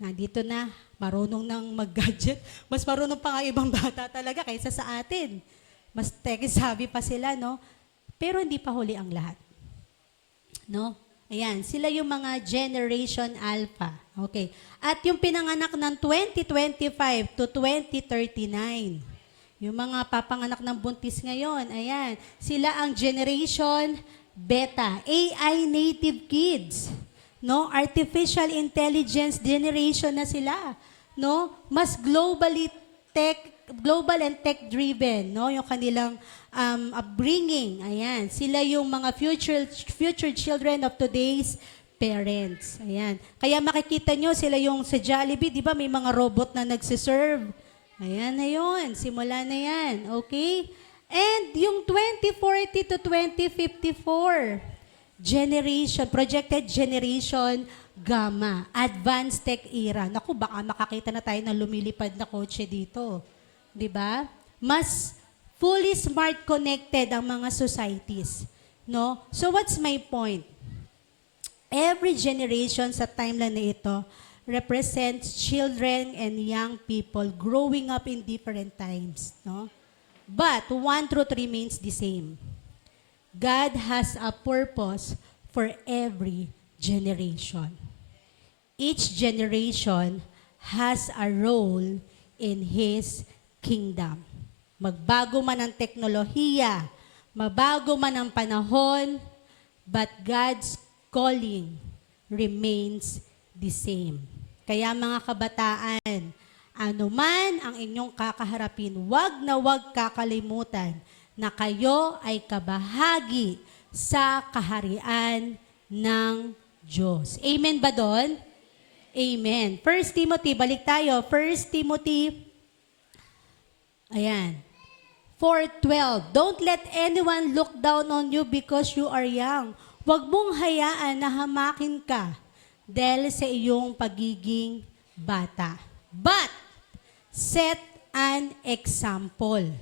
nandito na, marunong nang mag-gadget. Mas marunong pa nga ibang bata talaga kaysa sa atin. Mas tech-savvy pa sila, no? Pero hindi pa huli ang lahat. No? Ayan, sila yung mga Generation Alpha. Okay. At yung pinanganak ng 2025 to 2039. Yung mga papanganak ng buntis ngayon, ayan, sila ang Generation Beta, AI native kids. No, artificial intelligence generation na sila. No, mas global and tech driven, no, yung kanilang upbringing. Ayan, sila yung mga future children of today's parents. Ayan. Kaya makikita nyo sila yung sa Jollibee, di ba may mga robot na nagsiserve. Ayan na yun, simula na yan. Okay? And yung 2040 to 2054, projected generation gamma, advanced tech era. Naku, baka makakita na tayo ng lumilipad na kotse dito. Di ba? Mas fully smart connected ang mga societies. No? So what's my point? Every generation sa timeline na ito represents children and young people growing up in different times. No? But one truth remains the same. God has a purpose for every generation. Each generation has a role in His kingdom. Magbago man ang teknolohiya, mabago man ang panahon, but God's calling remains the same. Kaya mga kabataan, anuman ang inyong kakaharapin, wag na wag kakalimutan na kayo ay kabahagi sa kaharian ng Diyos. Amen ba doon? Amen. 1 Timothy, balik tayo. 1 Timothy, ayan, 4:12. Don't let anyone look down on you because you are young. Huwag mong hayaan na hamakin ka dahil sa iyong pagiging bata. But, set an example.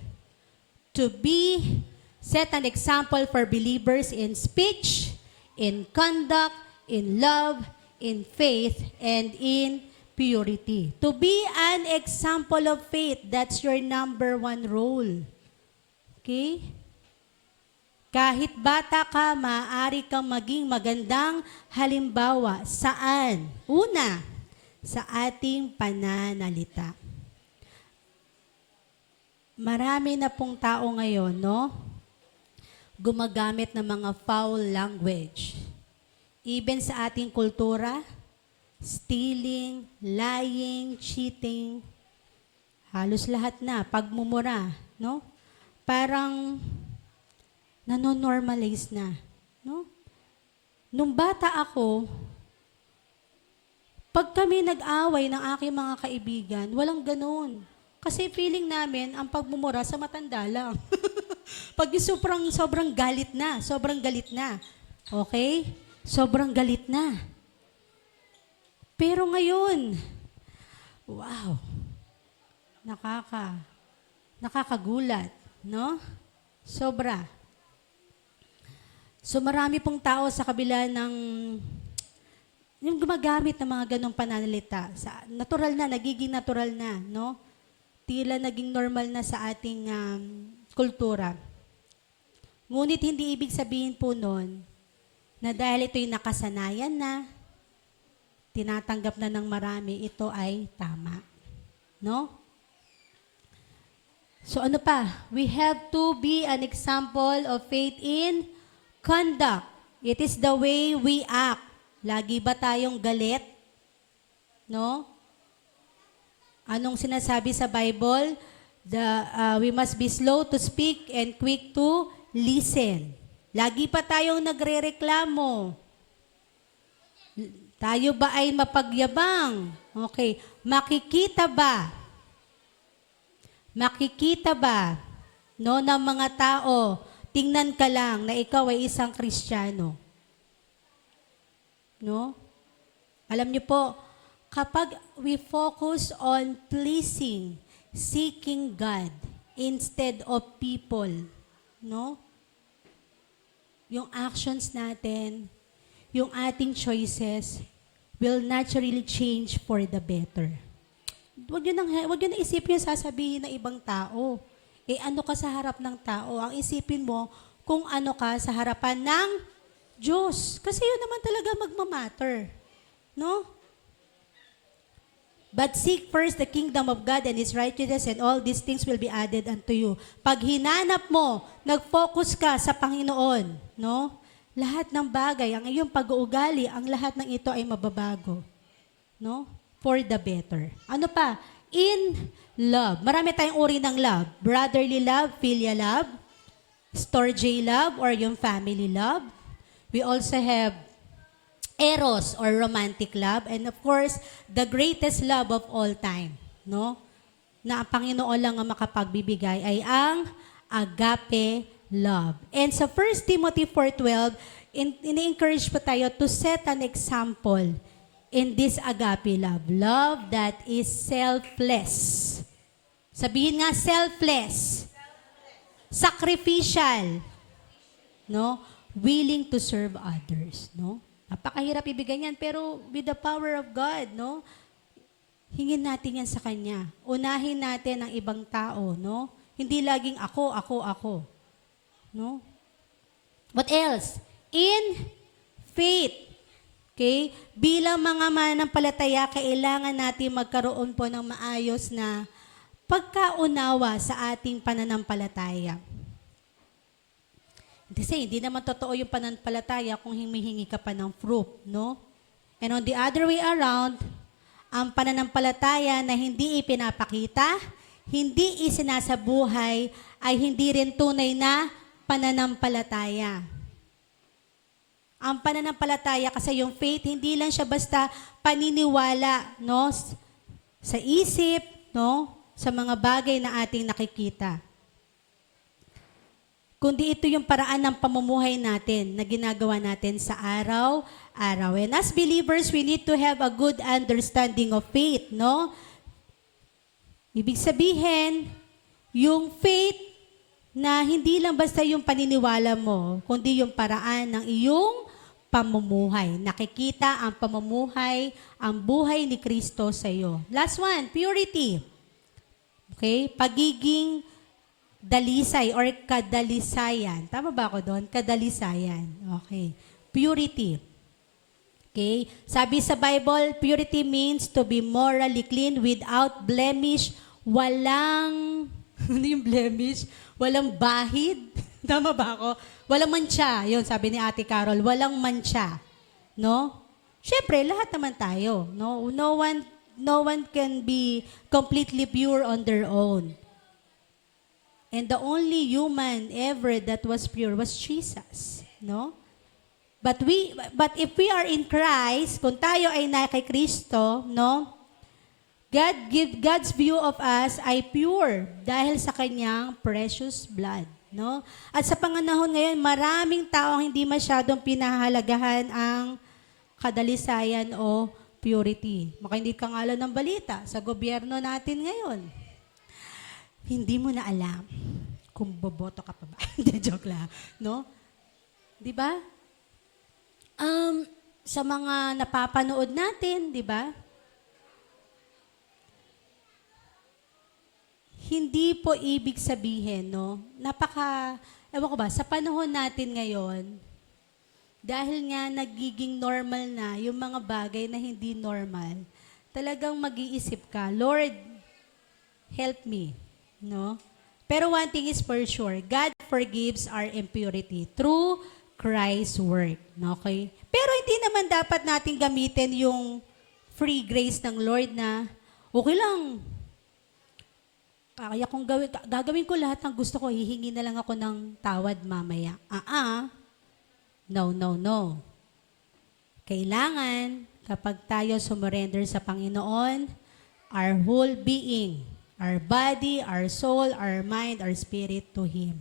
Set an example for believers in speech, in conduct, in love, in faith, and in purity. To be an example of faith, that's your number one role. Okay? Kahit bata ka, maaari kang maging magandang halimbawa. Saan? Una, sa ating pananalita. Marami na pong tao ngayon, no? Gumagamit ng mga foul language. Even sa ating kultura, stealing, lying, cheating. halos lahat na, pagmumura, no? Parang nanonormalize na, no? Nung bata ako, pag kami nag-away ng aking mga kaibigan, walang ganun. Kasi feeling namin, ang pagmumura sa matanda lang. Pag yung sobrang galit na, okay? Sobrang galit na. Pero ngayon, wow, nakakagulat, no? Sobra. So marami pong tao sa kabila ng yung gumagamit ng mga ganong pananalita. Natural na, nagiging natural na, no? Tila naging normal na sa ating kultura. Ngunit hindi ibig sabihin po nun na dahil ito'y nakasanayan na, tinatanggap na ng marami, ito ay tama. No? So ano pa? We have to be an example of faith in conduct. It is the way we act. Lagi ba tayong galit? No? Anong sinasabi sa Bible? We must be slow to speak and quick to listen. Lagi pa tayong nagrereklamo. Tayo ba ay mapagyabang? Okay. Makikita ba no, ng mga tao, tingnan ka lang na ikaw ay isang Kristiyano. No? Alam niyo po, kapag we focus on pleasing, seeking God instead of people, no? Yung actions natin, yung ating choices will naturally change for the better. Wag yun na isipin yung sasabihin ng ibang tao. Ano ka sa harap ng tao? Ang isipin mo kung ano ka sa harapan ng Diyos. Kasi yun naman talaga magmamatter. No? But seek first the kingdom of God and His righteousness, and all these things will be added unto you. Pag hinanap mo, nag-focus ka sa Panginoon, no? Lahat ng bagay, ang iyong pag-uugali, ang lahat ng ito ay mababago. No? For the better. Ano pa? In love. Marami tayong uri ng love. Brotherly love, filial love, storge love, or yung family love. We also have eros, or romantic love. And of course, the greatest love of all time, no? Na ang Panginoon lang ang makapagbibigay ay ang agape love. And sa 1 Timothy 4:12, ini-encourage po tayo to set an example in this agape love. Love that is selfless. Sabihin nga, selfless. Sacrificial. No? Willing to serve others. No? Napakahirap ibigay yan, pero with the power of God, no? Hingin natin yan sa Kanya. Unahin natin ang ibang tao, no? Hindi laging ako. No? What else? In faith. Okay? Bilang mga mananampalataya, kailangan natin magkaroon po ng maayos na pagkaunawa sa ating pananampalataya. Kasi hindi naman totoo yung pananampalataya kung humihingi ka pa ng fruit, no? And on the other way around, ang pananampalataya na hindi ipinapakita, hindi isinasabuhay, ay hindi rin tunay na pananampalataya. Ang pananampalataya kasi yung faith, hindi lang siya basta paniniwala, no? Sa isip, no? Sa mga bagay na ating nakikita. Kundi ito yung paraan ng pamumuhay natin na ginagawa natin sa araw-araw. And as believers, we need to have a good understanding of faith, no? Ibig sabihin, yung faith na hindi lang basta yung paniniwala mo, kundi yung paraan ng iyong pamumuhay. Nakikita ang pamumuhay, ang buhay ni Kristo sa iyo. Last one, purity. Okay? Pagiging dalisay or kadalisayan. Tama ba ako doon? Kadalisayan. Okay. Purity. Okay? Sabi sa Bible, purity means to be morally clean without blemish, walang, ano yung blemish? Walang bahid. Tama ba ako? Walang mancha. Yun, sabi ni Ate Carol, walang mancha. No? Siyempre, lahat naman tayo. No No one can be completely pure on their own. And the only human ever that was pure was Jesus, no? But if we are in Christ, kung tayo ay na kay Kristo, no? God's view of us ay pure dahil sa kanyang precious blood, no? At sa panganahon ngayon, maraming taong hindi masyadong pinahalagahan ang kadalisayan o purity. Baka hindi ka nga alam ng balita sa gobyerno natin ngayon. Hindi mo na alam kung boboto ka pa ba. Hindi, joke lang. No? Di ba? Sa mga napapanood natin, di ba? Hindi po ibig sabihin, no? Ewan ko ba, sa panahon natin ngayon, dahil nga nagiging normal na yung mga bagay na hindi normal, talagang mag-iisip ka, Lord, help me. No? Pero one thing is for sure, God forgives our impurity through Christ's work. Okay? Pero hindi naman dapat natin gamitin yung free grace ng Lord na okay lang. Kaya kung gagawin ko lahat ng gusto ko, hihingi na lang ako ng tawad mamaya. No, no, no. Kailangan, kapag tayo sumurrender sa Panginoon, our whole being, our body, our soul, our mind, our spirit to Him.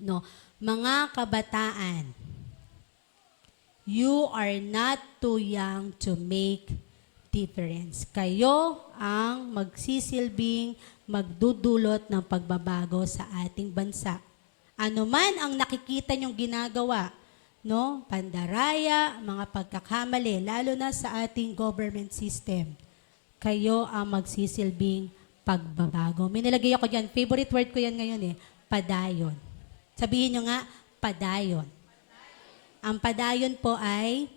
No, mga kabataan, you are not too young to make difference. Kayo ang magsisilbing magdudulot ng pagbabago sa ating bansa. Ano man ang nakikita niyong ginagawa, no, pandaraya, mga pagkakamali, lalo na sa ating government system, kayo ang magsisilbing pagbabago. May nilagay ako dyan, favorite word ko yan ngayon padayon. Sabihin nyo nga, padayon. Ang padayon po ay,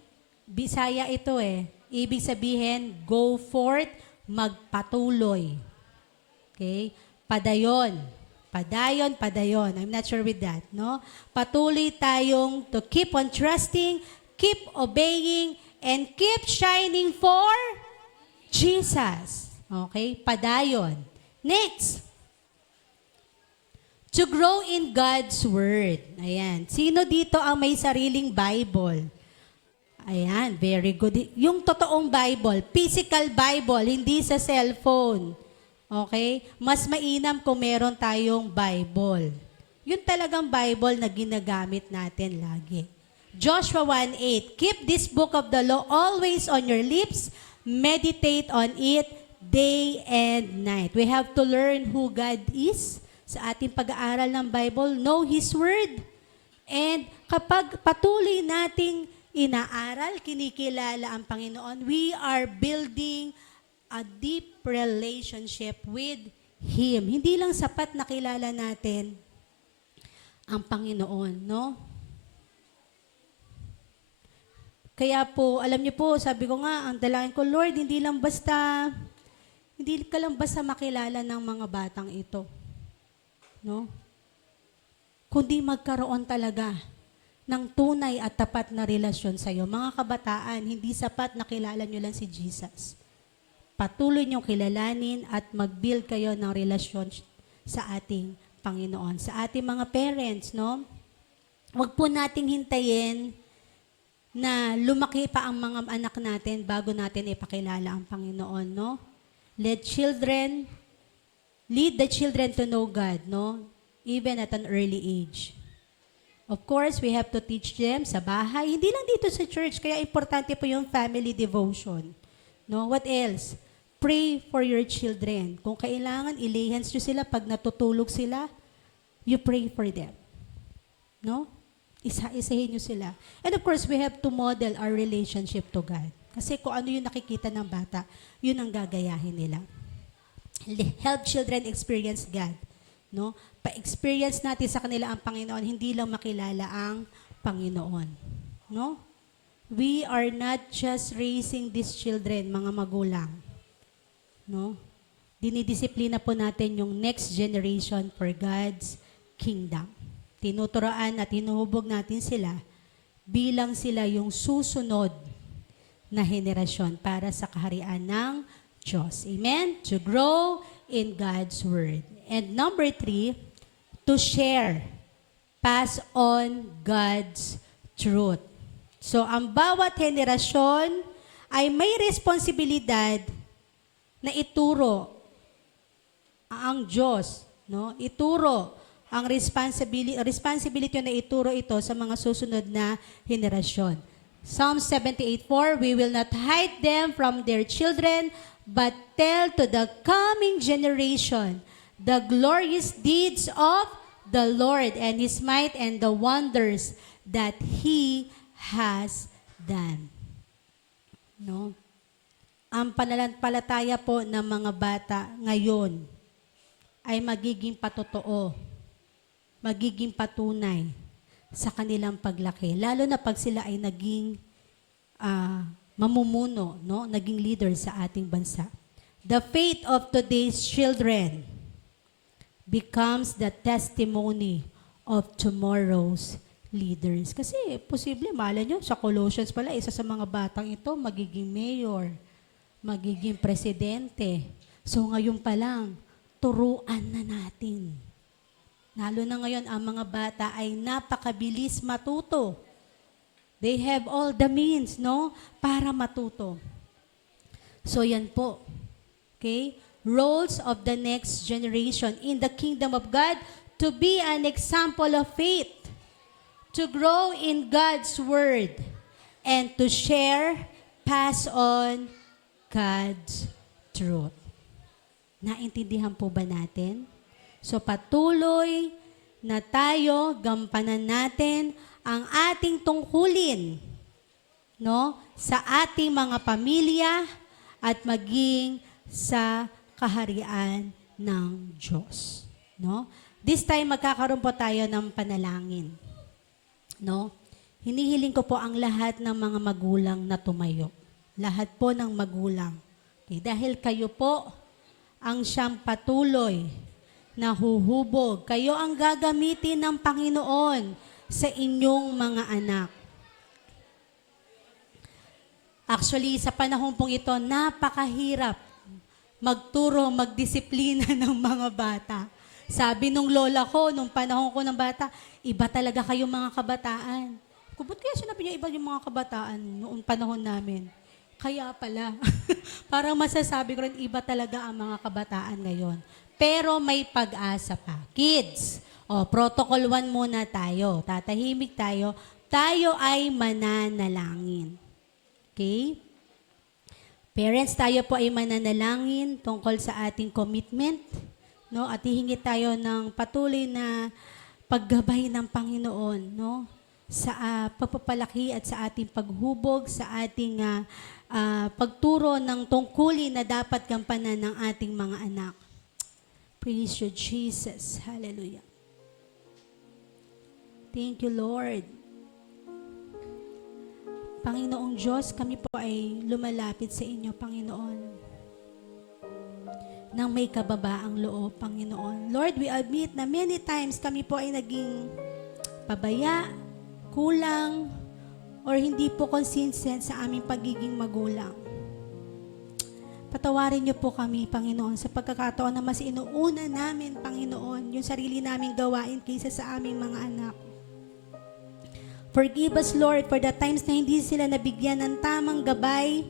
Bisaya ito ibig sabihin, go forth, magpatuloy. Okay? Padayon. Padayon, padayon. I'm not sure with that, no? Patuloy tayong to keep on trusting, keep obeying, and keep shining for Jesus. Okay? Padayon. Next. To grow in God's Word. Ayan. Sino dito ang may sariling Bible? Ayan, very good. Yung totoong Bible, physical Bible, hindi sa cellphone. Okay? Mas mainam kung meron tayong Bible. Yun talagang Bible na ginagamit natin lagi. Joshua 1:8, keep this book of the law always on your lips, meditate on it day and night. We have to learn who God is sa ating pag-aaral ng Bible, know His Word. And kapag patuloy nating inaaral, kinikilala ang Panginoon, we are building a deep relationship with Him. Hindi lang sapat na kilala natin ang Panginoon, no? Kaya po, alam niyo po, sabi ko nga, ang dalangin ko, Lord, hindi ka lang basta makilala ng mga batang ito. No? Kundi magkaroon talaga ng tunay at tapat na relasyon sa iyo. Mga kabataan, hindi sapat na kilala niyo lang si Jesus. Patuloy niyong kilalanin at mag-build kayo ng relasyon sa ating Panginoon. Sa ating mga parents, no? Huwag po nating hintayin na lumaki pa ang mga anak natin bago natin ipakilala ang Panginoon, no? Lead the children to know God, no? Even at an early age. Of course, we have to teach them sa bahay. Hindi lang dito sa church, kaya importante po yung family devotion. No? What else? Pray for your children. Kung kailangan, ilay hands nyo sila. Pag natutulog sila, you pray for them. No? Isa-isahin nyo sila. And of course, we have to model our relationship to God. Kasi kung ano yung nakikita ng bata, yun ang gagayahin nila. Help children experience God. No? Pa-experience natin sa kanila ang Panginoon, hindi lang makilala ang Panginoon. No? We are not just raising these children, mga magulang. No? Dinidisiplina po natin yung next generation for God's kingdom. Tinuturoan at hinuhubog natin sila bilang sila yung susunod na henerasyon para sa kaharian ng Diyos. Amen? To grow in God's Word. And number 3, to share, pass on God's truth. So, ang bawat henerasyon ay may responsibilidad na ituro ang Diyos, no? Ituro ang responsibility na ituro ito sa mga susunod na henerasyon. Psalm 78:4, we will not hide them from their children, but tell to the coming generation the glorious deeds of the Lord and His might and the wonders that He has done. No? Ang pananampalataya po ng mga bata ngayon ay magiging patotoo, magiging patunay sa kanilang paglaki. Lalo na pag sila ay naging mamumuno, no? Naging leader sa ating bansa. The faith of today's children becomes the testimony of tomorrow's leaders. Kasi posible, malay nyo, sa Colossians pala, isa sa mga batang ito, magiging mayor, magiging presidente. So ngayon pa lang, turuan na natin. Lalo na ngayon, ang mga bata ay napakabilis matuto. They have all the means, no? Para matuto. So yan po. Okay? Roles of the next generation in the kingdom of God to be an example of faith, to grow in God's word, and to share, pass on God's truth. Naintindihan po ba natin? So patuloy na tayo, gampanan natin ang ating tungkulin, no, sa ating mga pamilya at maging sa kaharian ng Diyos, no? This time magkakaroon po tayo ng panalangin, no? Hinihiling ko po ang lahat ng mga magulang na tumayo. Lahat po ng magulang. Okay, dahil kayo po ang siyang patuloy na huhubog. Kayo ang gagamitin ng Panginoon sa inyong mga anak. Actually, sa panahon pong ito, napakahirap magturo, magdisiplina ng mga bata. Sabi nung lola ko, nung panahon ko ng bata, iba talaga kayong mga kabataan. Ba't kaya sinabi niya iba yung mga kabataan noong panahon namin? Kaya pala. Parang masasabi ko rin, iba talaga ang mga kabataan ngayon. Pero may pag-asa pa. Kids, protocol 1 muna tayo. Tatahimik tayo. Tayo ay mananalangin. Okay? Parents, tayo po ay mananalangin tungkol sa ating commitment. No? At hihingi tayo ng patuloy na paggabay ng Panginoon, no? Sa pagpapalaki at sa ating paghubog, sa ating pagturo ng tungkulin na dapat gampanan ng ating mga anak. Praise you, Jesus. Hallelujah. Thank you, Lord. Panginoong Diyos, kami po ay lumalapit sa inyo, Panginoon, nang may kababaang loob, Panginoon. Lord, we admit na many times kami po ay naging pabaya, kulang, or hindi po consistent sa aming pagiging magulang. Patawarin niyo po kami, Panginoon, sa pagkakataon na mas inuuna namin, Panginoon, yung sarili naming gawain kaysa sa aming mga anak. Forgive us, Lord, for the times na hindi sila nabigyan ng tamang gabay,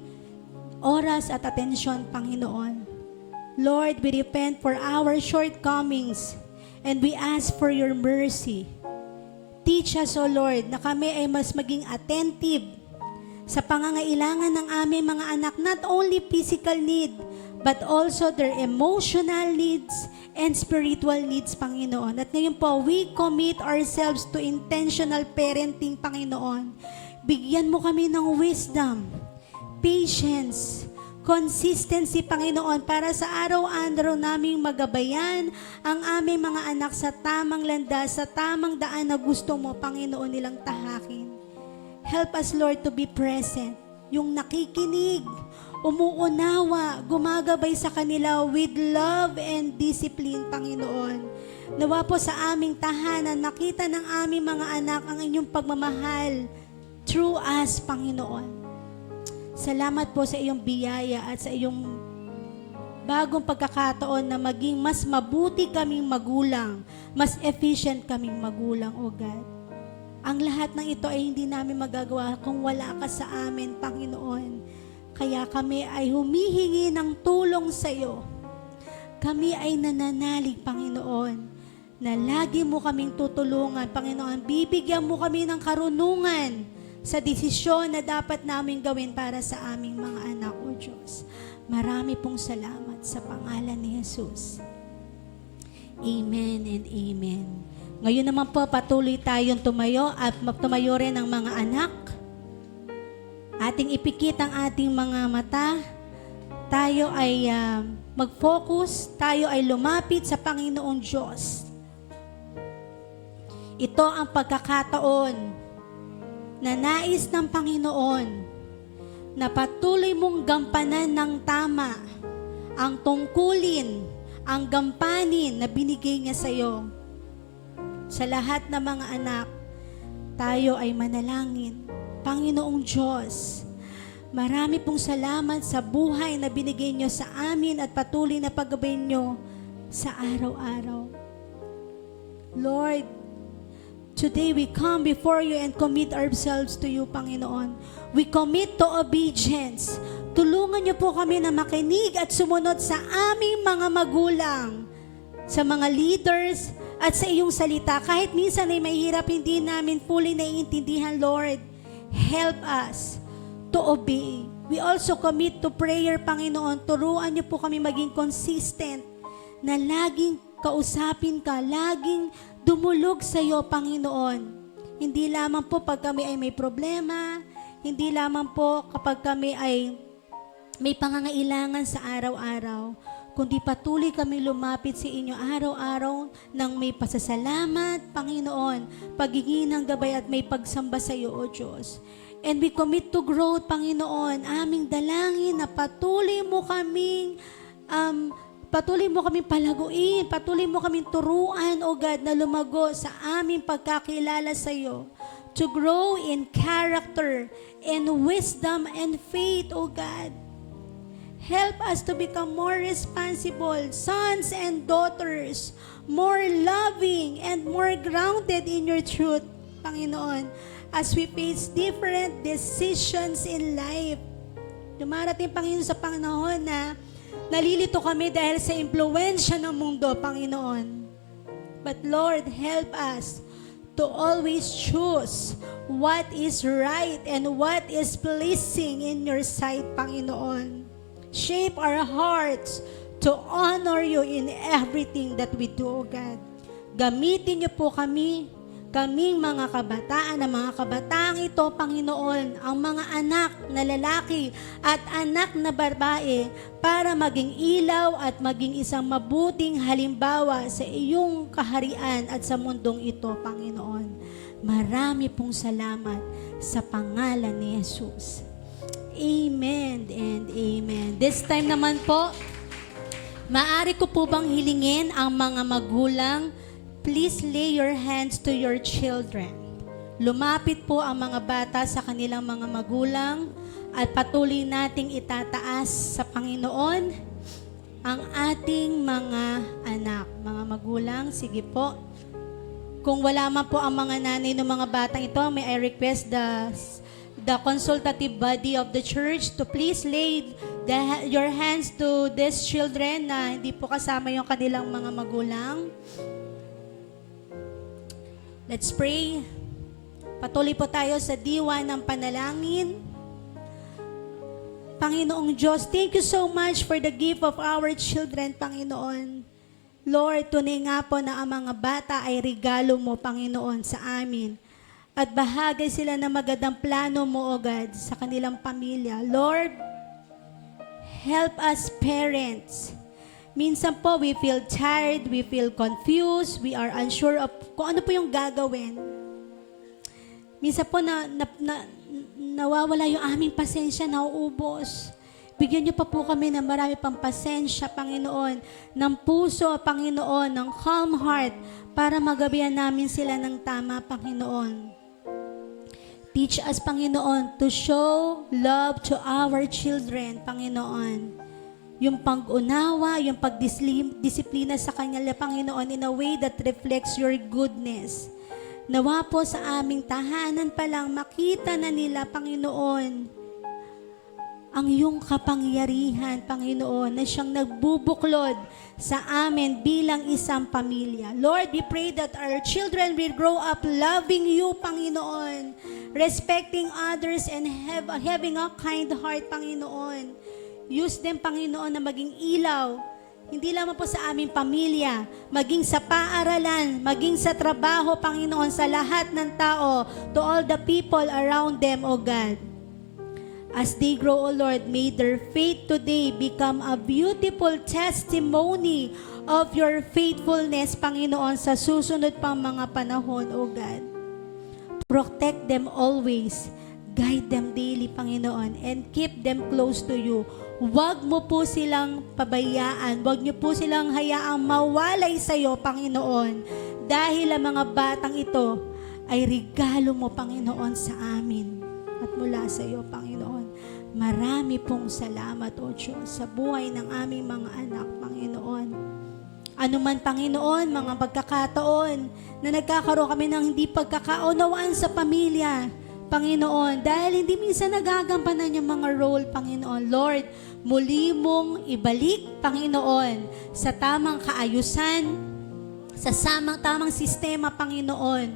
oras at atensyon, Panginoon. Lord, we repent for our shortcomings and we ask for your mercy. Teach us, O Lord, na kami ay mas maging attentive sa pangangailangan ng aming mga anak, not only physical need, but also their emotional needs and spiritual needs, Panginoon. At ngayon po, we commit ourselves to intentional parenting, Panginoon. Bigyan mo kami ng wisdom, patience, consistency, Panginoon, para sa araw-araw naming magabayan ang aming mga anak sa tamang landas, sa tamang daan na gusto mo, Panginoon, nilang tahakin. Help us, Lord, to be present. Yung nakikinig, umuunawa, gumagabay sa kanila with love and discipline, Panginoon. Nawa po sa aming tahanan, makita ng aming mga anak ang inyong pagmamahal through us, Panginoon. Salamat po sa iyong biyaya at sa iyong bagong pagkakataon na maging mas mabuti kaming magulang, mas efficient kaming magulang, O God. Ang lahat ng ito ay hindi namin magagawa kung wala ka sa amin, Panginoon. Kaya kami ay humihingi ng tulong sa iyo. Kami ay nananalig, Panginoon, na lagi mo kaming tutulungan, Panginoon. Bibigyan mo kami ng karunungan sa desisyon na dapat namin gawin para sa aming mga anak, O Diyos. Marami pong salamat sa pangalan ni Jesus. Amen and amen. Ngayon naman po, patuloy tayong tumayo at tumayo rin ang mga anak. Ating ipikit ang ating mga mata. Tayo ay mag-focus. Tayo ay lumapit sa Panginoong Diyos. Ito ang pagkakataon na nais ng Panginoon na patuloy mong gampanan ng tama ang tungkulin, ang gampanin na binigay niya sa iyo. Sa lahat ng mga anak, tayo ay manalangin. Panginoong Diyos, marami pong salamat sa buhay na binigay niyo sa amin at patuloy na paggabayin niyo sa araw-araw. Lord, today we come before you and commit ourselves to you, Panginoon. We commit to obedience. Tulungan niyo po kami na makinig at sumunod sa aming mga magulang, sa mga leaders, at sa iyong salita. Kahit minsan ay mahirap, hindi namin fully naiintindihan, Lord. Help us to obey. We also commit to prayer, Panginoon. Turuan niyo po kami maging consistent na laging kausapin ka, laging dumulog sa iyo, Panginoon. Hindi lamang po pag kami ay may problema, hindi lamang po kapag kami ay may pangangailangan sa araw-araw, kundi patuloy kami lumapit sa inyo araw-araw ng may pasasalamat, Panginoon, pagiging ng gabay at may pagsamba sa iyo, O Diyos. And we commit to growth, Panginoon, aming dalangin na patuloy mo kaming palaguin, patuloy mo kaming turuan, O God, na lumago sa aming pagkakilala sa iyo. To grow in character, in wisdom and faith, O God. Help us to become more responsible sons and daughters, more loving and more grounded in your truth, Panginoon, as we face different decisions in life. Dumarating, Panginoon, sa panahon na nalilito kami dahil sa impluwensya ng mundo, Panginoon. But Lord, help us to always choose what is right and what is pleasing in your sight, Panginoon. Shape our hearts to honor you in everything that we do, O God. Gamitin niyo po kaming mga kabataan, ang mga kabataang ito, Panginoon, ang mga anak na lalaki at anak na babae, para maging ilaw at maging isang mabuting halimbawa sa iyong kaharian at sa mundong ito, Panginoon. Marami pong salamat sa pangalan ni Jesus. Amen and amen. This time naman po, maaari ko po bang hilingin ang mga magulang, please lay your hands to your children. Lumapit po ang mga bata sa kanilang mga magulang at patuloy nating itataas sa Panginoon ang ating mga anak. Mga magulang, sige po. Kung wala man po ang mga nanay ng mga batang ito, may I request the consultative body of the church to please lay your hands to these children na hindi po kasama yung kanilang mga magulang. Let's pray. Patuloy po tayo sa diwa ng panalangin. Panginoong Diyos, thank you so much for the gift of our children, Panginoon. Lord, tunay nga po na ang mga bata ay regalo mo, Panginoon, sa amin. At bahagi sila ng magandang plano mo, O God, sa kanilang pamilya. Lord, help us parents. Minsan po, we feel tired, we feel confused, we are unsure of kung ano po yung gagawin. Minsan po, nawawala yung aming pasensya, nauubos. Bigyan niyo pa po kami ng marami pang pasensya, Panginoon, ng puso, Panginoon, ng calm heart, para magabihan namin sila ng tama, Panginoon. Teach us, Panginoon, to show love to our children, Panginoon. yung pag-unawa, yung pagdisiplina sa Kanya, Panginoon, in a way that reflects your goodness. Nawa po sa aming tahanan pa lang, makita na nila, Panginoon, ang iyong kapangyarihan, Panginoon, na siyang nagbubuklod sa amin bilang isang pamilya. Lord, we pray that our children will grow up loving you, Panginoon, respecting others and having a kind heart, Panginoon. Use them, Panginoon, na maging ilaw, hindi lamang po sa aming pamilya, maging sa paaralan, maging sa trabaho, Panginoon, sa lahat ng tao, to all the people around them, O God. As they grow, O Lord, may their faith today become a beautiful testimony of your faithfulness, Panginoon, sa susunod pang mga panahon, O God. Protect them always. Guide them daily, Panginoon, and keep them close to you. Huwag mo po silang pabayaan. Huwag niyo po silang hayaang mawalay sa iyo, Panginoon. Dahil ang mga batang ito ay regalo mo, Panginoon, sa amin. At mula sa iyo, Panginoon. Marami pong salamat, O Diyos, sa buhay ng aming mga anak, Panginoon. Ano man, Panginoon, mga pagkakataon na nagkakaroon kami ng hindi pagkakaunawaan sa pamilya, Panginoon, dahil hindi minsan nagagampanan yung mga role, Panginoon. Lord, muli mong ibalik, Panginoon, sa tamang kaayusan, sa tamang sistema, Panginoon,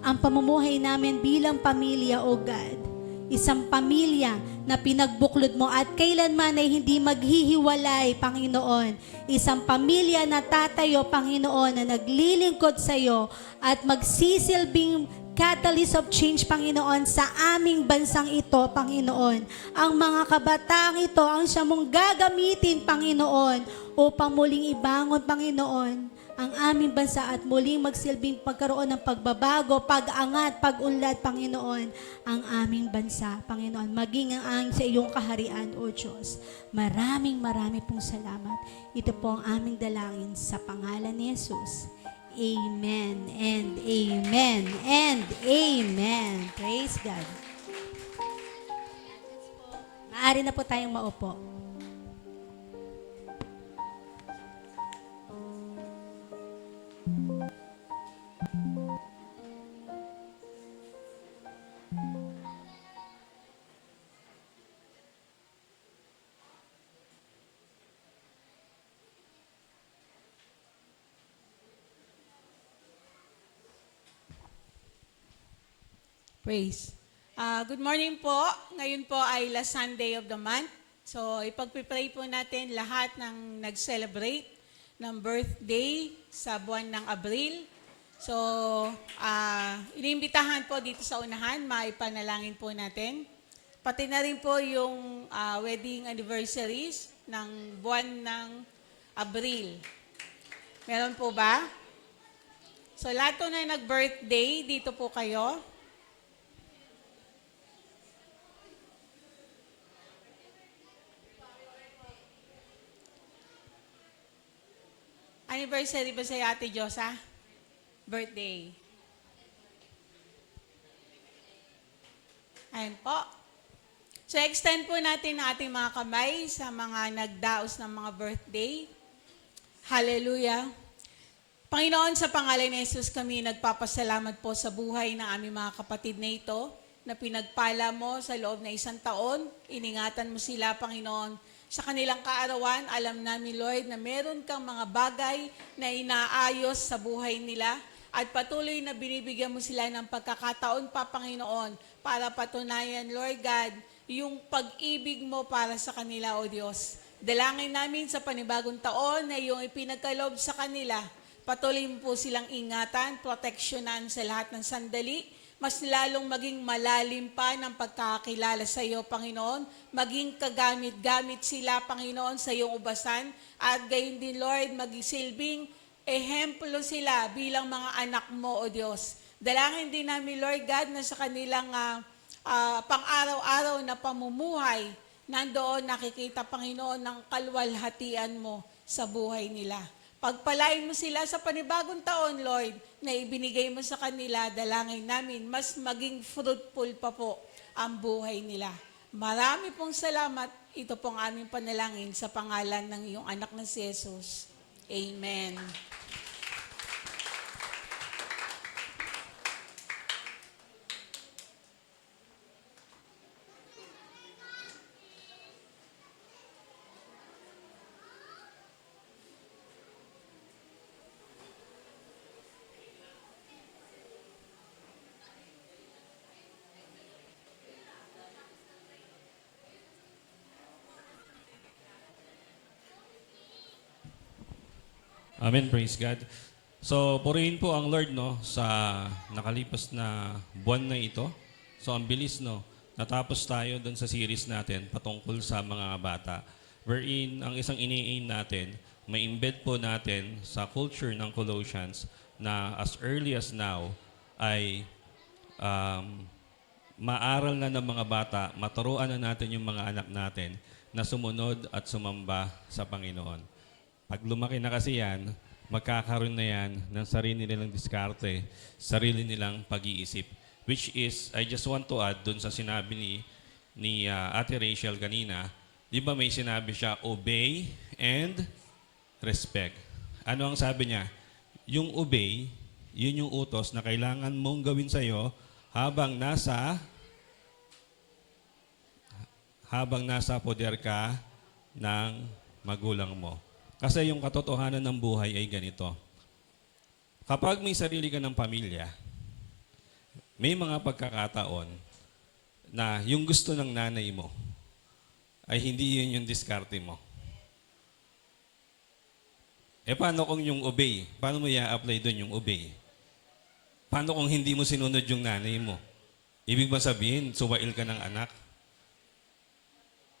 ang pamumuhay namin bilang pamilya, O God. Isang pamilya na pinagbuklod mo at kailanman ay hindi maghihiwalay, Panginoon. Isang pamilya na tatayo, Panginoon, na naglilingkod sa iyo at magsisilbing catalyst of change, Panginoon, sa aming bansang ito, Panginoon. Ang mga kabataang ito, ang siya mong gagamitin, Panginoon, upang muling ibangon, Panginoon, ang aming bansa at muling magsilbing pagkaroon ng pagbabago, pag-angat, pag-unlad, Panginoon, ang aming bansa, Panginoon. Maging ang sa iyong kaharian, O Diyos. Maraming pong salamat. Ito po ang aming dalangin sa pangalan ni Jesus. Amen and amen and amen. Praise God. Maaari na po tayong maupo. Praise. Good morning po. Ngayon po ay last Sunday of the month. So, ipagpipray po natin lahat ng nag-celebrate ng birthday sa buwan ng Abril. So, iniimbitahan po dito sa unahan, maipanalangin po natin. Pati na rin po yung wedding anniversaries ng buwan ng Abril. Meron po ba? So, lahat po na nag-birthday, dito po kayo. Anniversary ba sa Ate Josa? Birthday. Ayan po. So, extend po natin ang ating mga kamay sa mga nagdaos ng mga birthday. Hallelujah. Panginoon, sa pangalan ni Jesus kami nagpapasalamat po sa buhay ng aming mga kapatid na ito na pinagpala mo sa loob na isang taon. Iningatan mo sila, Panginoon, sa kanilang kaarawan. Alam namin, Lord, na meron kang mga bagay na inaayos sa buhay nila at patuloy na binibigyan mo sila ng pagkakataon pa, Panginoon, para patunayan, Lord God, yung pag-ibig mo para sa kanila, O Diyos. Dalangin namin sa panibagong taon na yung ipinagkaloob sa kanila, patuloy mo po silang ingatan, proteksyonan sa lahat ng sandali, mas lalong maging malalim pa ng pagkakilala sa iyo, Panginoon, maging kagamit-gamit sila, Panginoon, sa iyong ubasan, at gayon din, Lord, magisilbing ehemplo sila bilang mga anak mo, O Diyos. Dalangin din namin, Lord God, na sa kanilang pang-araw-araw na pamumuhay, nandoon nakikita, Panginoon, ng kalwalhatian mo sa buhay nila. Pagpalain mo sila sa panibagong taon, Lord, na ibinigay mo sa kanila, dalangin namin, mas maging fruitful pa po ang buhay nila. Marami pong salamat. ito pong aming panalangin sa pangalan ng iyong anak na si Jesus. Amen. Amen, praise God. So, purihin po ang Lord, no, sa nakalipas na buwan na ito. So, ang bilis, no, natapos tayo doon sa series natin patungkol sa mga bata. Wherein, ang isang ini-aim natin, may embed po natin sa culture ng Colossians na as early as now ay maaral na ng mga bata, maturuan na natin yung mga anak natin na sumunod at sumamba sa Panginoon. Pag lumaki na kasi yan, magkakaroon na yan ng sarili nilang diskarte, sarili nilang pag-iisip. Which is, I just want to add dun sa sinabi ni Ate Rachel kanina, di ba may sinabi siya, obey and respect. Ano ang sabi niya? Yung obey, yun yung utos na kailangan mong gawin sa'yo habang nasa poder ka ng magulang mo. Kasi yung katotohanan ng buhay ay ganito. Kapag may sarili ka ng pamilya, may mga pagkakataon na yung gusto ng nanay mo ay hindi yun yung diskarte mo. Paano kung yung obey? Paano mo i-apply doon yung obey? Paano kung hindi mo sinunod yung nanay mo? Ibig ba sabihin, suwail ka ng anak?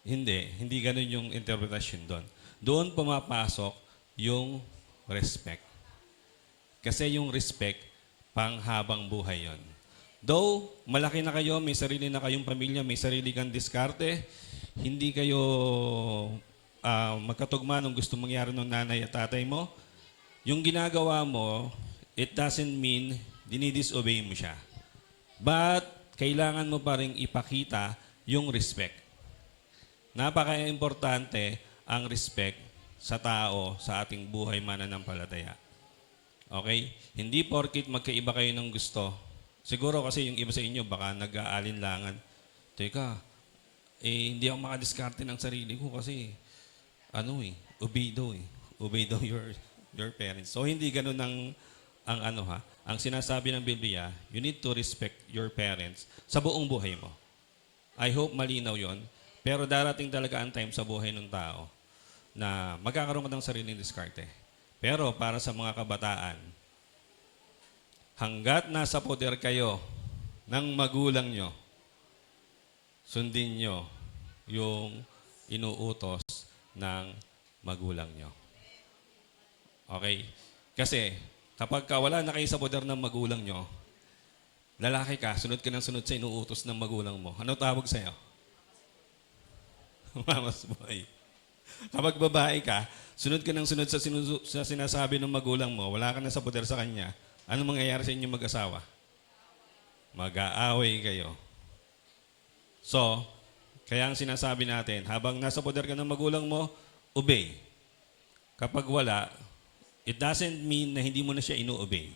Hindi ganun yung interpretation doon. Doon pumapasok yung respect. Kasi yung respect, panghabang buhay yon. Though, malaki na kayo, may sarili na kayong pamilya, may sarili kang diskarte, hindi kayo magkatugma nung gusto mangyari ng nanay at tatay mo, yung ginagawa mo, it doesn't mean dinidisobey mo siya. But, kailangan mo pa rin ipakita yung respect. Napaka-importante ang respect sa tao sa ating buhay mananampalataya. Okay? Hindi porkit magkaiba kayo ng gusto. Siguro kasi yung iba sa inyo baka nag-aalinlangan. Teka, hindi ako makadiskarte ng sarili ko kasi obey daw Obey daw your parents. So hindi ganun ang sinasabi ng Biblia, you need to respect your parents sa buong buhay mo. I hope malinaw yon. Pero darating talaga ang time sa buhay ng tao na magkakaroon ka ng sariling diskarte. Pero para sa mga kabataan, hanggat nasa poder kayo ng magulang nyo, sundin nyo yung inuutos ng magulang nyo. Okay? Kasi kapag wala na kayo sa poder ng magulang nyo, lalaki ka, sunod ka ng sunod sa inuutos ng magulang mo. Ano tawag sa'yo? Mama's boy. Kapag babae ka, sunod ka ng sunod sa sinasabi ng magulang mo, wala ka na sa poder sa kanya, ano mangyayari sa inyong mag-asawa? Mag-aaway kayo. So, kaya ang sinasabi natin, habang nasa poder ka ng magulang mo, obey. Kapag wala, it doesn't mean na hindi mo na siya inu-obey.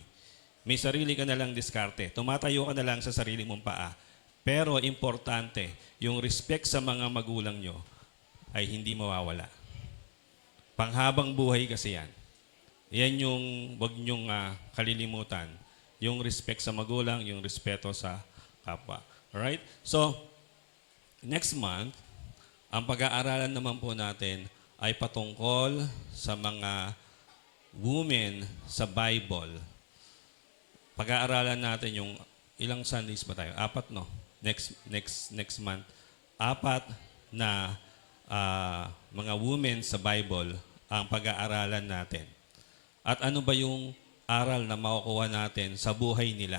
May sarili ka na lang diskarte. Tumatayo ka na lang sa sarili mong paa. Pero importante, yung respect sa mga magulang nyo ay hindi mawawala. Panghabang buhay kasi yan. Yan yung wag nyong kalilimutan. Yung respect sa magulang, yung respeto sa kapwa. Alright? So, next month, ang pag-aaralan naman po natin ay patungkol sa mga women sa Bible. Pag-aaralan natin yung ilang Sundays ba tayo? 4, no? Next month. 4 na mga women sa Bible ang pag-aaralan natin. At ano ba yung aral na makukuha natin sa buhay nila?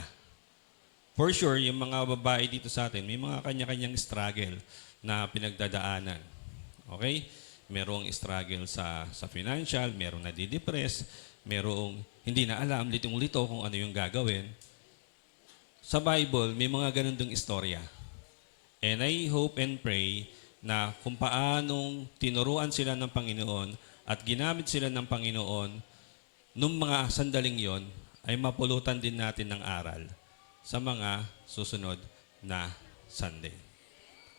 For sure, yung mga babae dito sa atin, may mga kanya-kanyang struggle na pinagdadaanan. Okay? Merong struggle sa financial, merong nadidepress, merong hindi na alam, litong-lito kung ano yung gagawin. Sa Bible, may mga ganun dong istorya. And I hope and pray na kung paanong tinuruan sila ng Panginoon at ginamit sila ng Panginoon nung mga sandaling yon ay mapulutan din natin ng aral sa mga susunod na Sunday.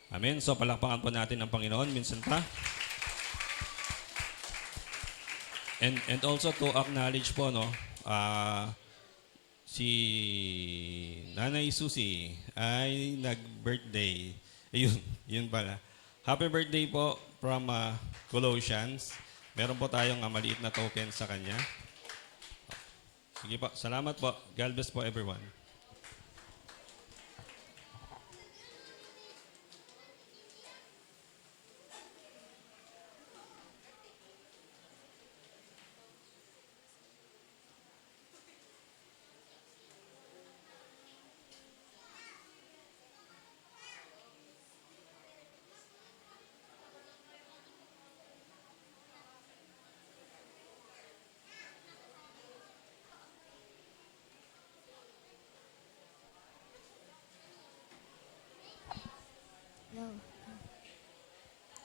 Amen. So palakpakan po natin ang Panginoon minsan pa. And also to acknowledge po si Nanay Susie ay nag-birthday. Ayun, yun pala. Happy birthday po from Colossians. Meron po tayong maliit na token sa kanya. Sige po, salamat po. God bless po everyone.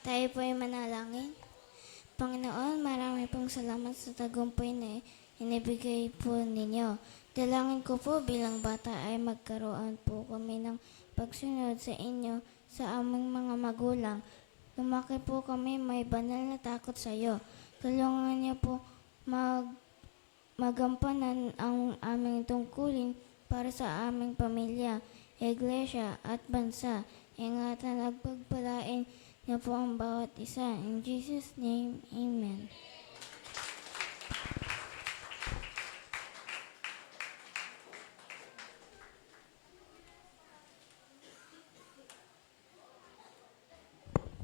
Tayo po ay manalangin. Panginoon, marami pong salamat sa tagumpay na inibigay po ninyo. Dalangin ko po bilang bata ay magkaroon po kami ng pagsunod sa inyo sa aming mga magulang. Lumaki po kami may banal na takot sa iyo. Tulungan niyo po magampanan ang aming tungkulin para sa aming pamilya, iglesia at bansa. Ingatan at pagpalain niyo po ang bawat isa. In Jesus' name, Amen.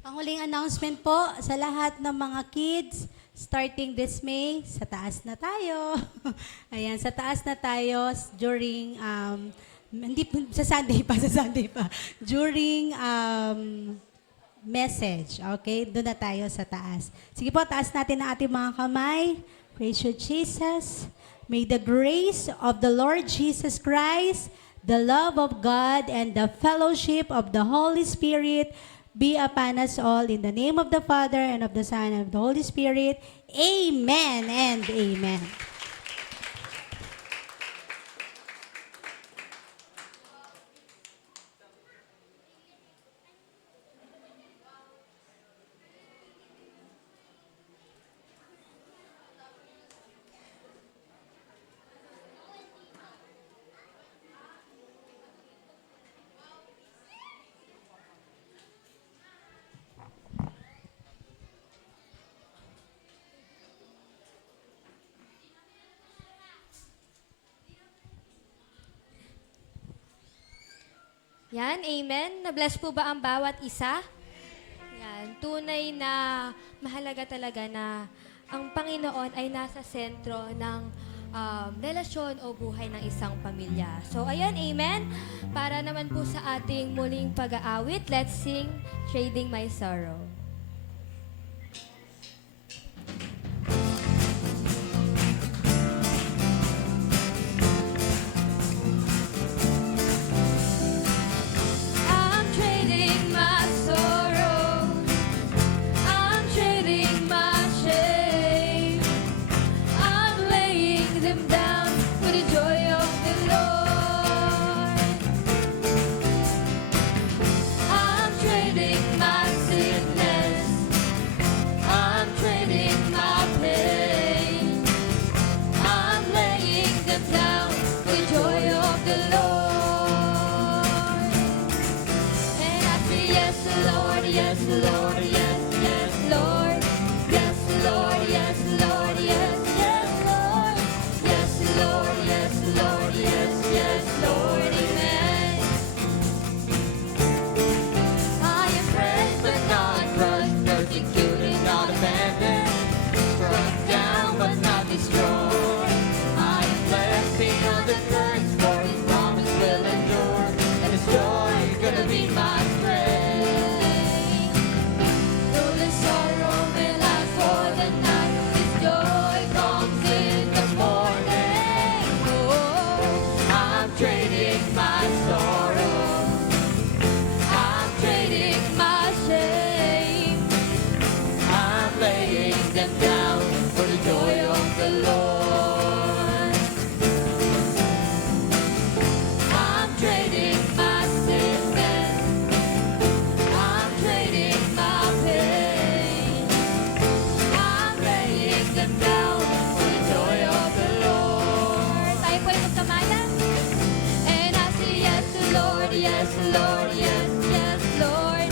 Panghuling announcement po sa lahat ng mga kids, starting this May, sa taas na tayo. Ayan, sa taas na tayo during, sa Sunday pa. During message, okay? Doon na tayo sa taas. Sige po, taas natin ang ating mga kamay. Praise you, Jesus. May the grace of the Lord Jesus Christ, the love of God, and the fellowship of the Holy Spirit be upon us all. In the name of the Father, and of the Son, and of the Holy Spirit. Amen and amen. Yan, amen. Na-bless po ba ang bawat isa? Yan, tunay na mahalaga talaga na ang Panginoon ay nasa sentro ng relasyon o buhay ng isang pamilya. So, ayan, amen. Para naman po sa ating muling pag-aawit, let's sing Trading My Sorrow. Lord, yes, yes, Lord.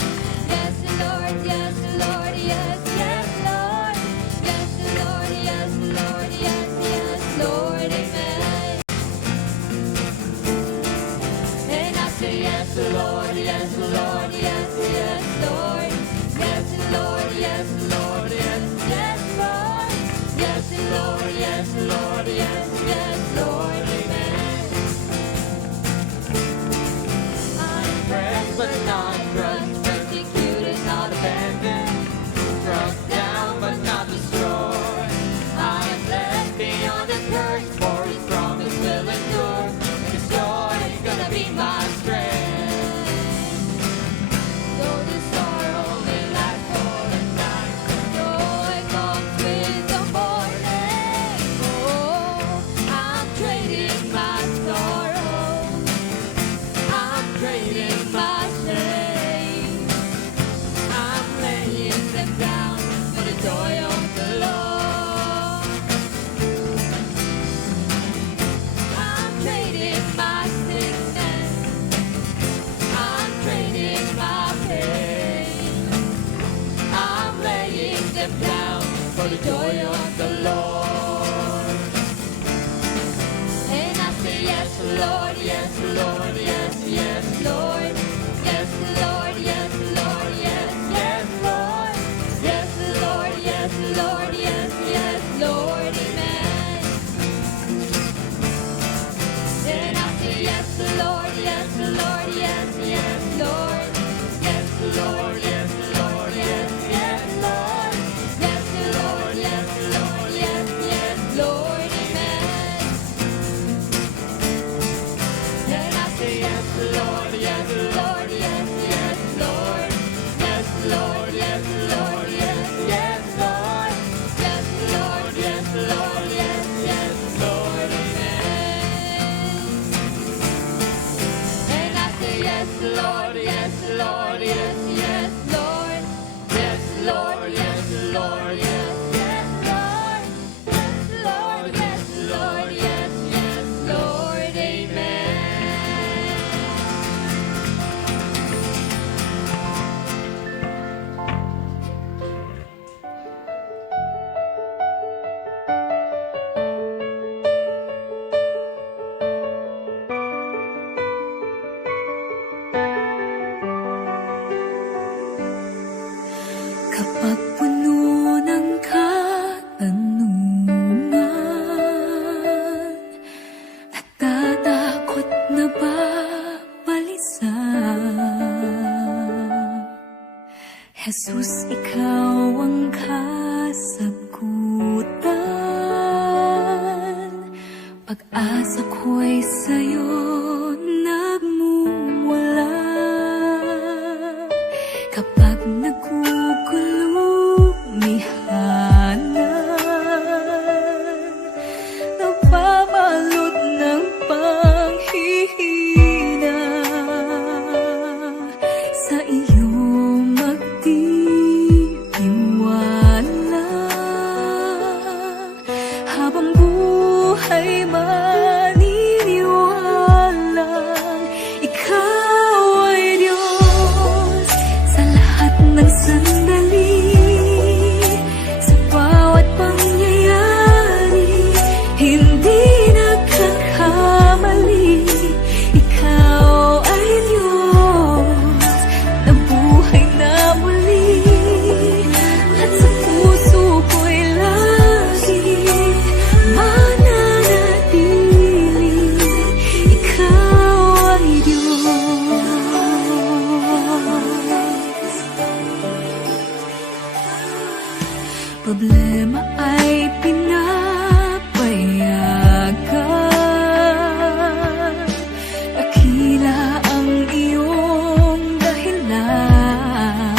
Yes, Lord, yes, Lord, yes, yes, Lord. Yes, Lord, yes, Lord, yes, yes, Lord, amen. And I say yes, Lord, yes, Lord, yes, yes, Lord. Yes, Lord, yes, Lord, yes, yes, Lord. Yes, Lord, yes, Lord, yes, yes, Lord, amen. I'm pressed but not crushed, persecuted, not abandoned, struck down but not destroyed. I am blessed beyond the curse, for His promise will endure. His joy is gonna be my strength. Though the sorrow may last for a night, joy comes with the morning. Oh, I'm trading my sorrow, I'm trading my shame, I'm laying them down for the joy of the Lord. I'm trading my sickness, I'm trading my pain, I'm laying them down for the joy of the Lord. And I say yes, Lord, yes, Lord, yes, yes, Lord. Yes, Lord, yes, Lord, yes, yes, Lord. Yes, Lord, yes, Lord, yes, yes, Lord, amen. And I say yes, Lord, yes, Lord, yes, yes, Lord. Yes, Lord, yes, Lord, yes, yes, Lord. Yes, Lord, yes, Lord, yes, yes, Lord, amen. And I say yes, Lord, yes, Lord, yes, yes, Lord. Yes, Lord, yes, Lord, yes, yes, Lord. Yes, Lord, yes, Lord, yes, yes, Lord, amen. And I say yes, Lord, yes, Lord, yes, yes, Lord. Yes, Lord, yes, Lord, yes, yes, Lord. Yes, Lord, yes, Lord, yes, yes, Lord, amen. Kapag puno ng katanungan, natatakot na ba balisa? Jesus, ikaw ang kasagutan. Pag-asa ko'y sa'yo nagmumula. Kapag nagugulumihanan, nababalot ng panghihina, sa iyo magtitiwala. Habang buhay maniniwalang ikaw ay Diyos sa lahat ng sandali, sa bawat pangyayari, hindi nagkakamali. Ikaw ay Diyos na buhay na muli, at sa puso ko'y lagi mananatili. Ikaw ay Diyos. Problema ay pinapayagan, dakila ang iyong dahilan,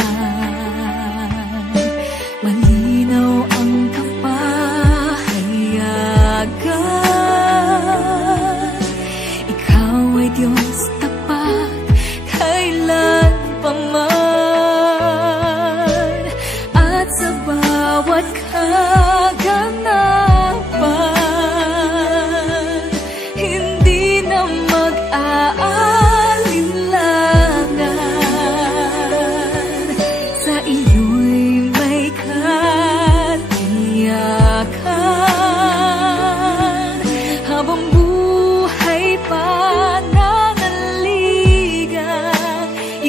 malinaw ang kapahayagan. Ikaw ay Diyos tapat kailanpaman, at sa bawat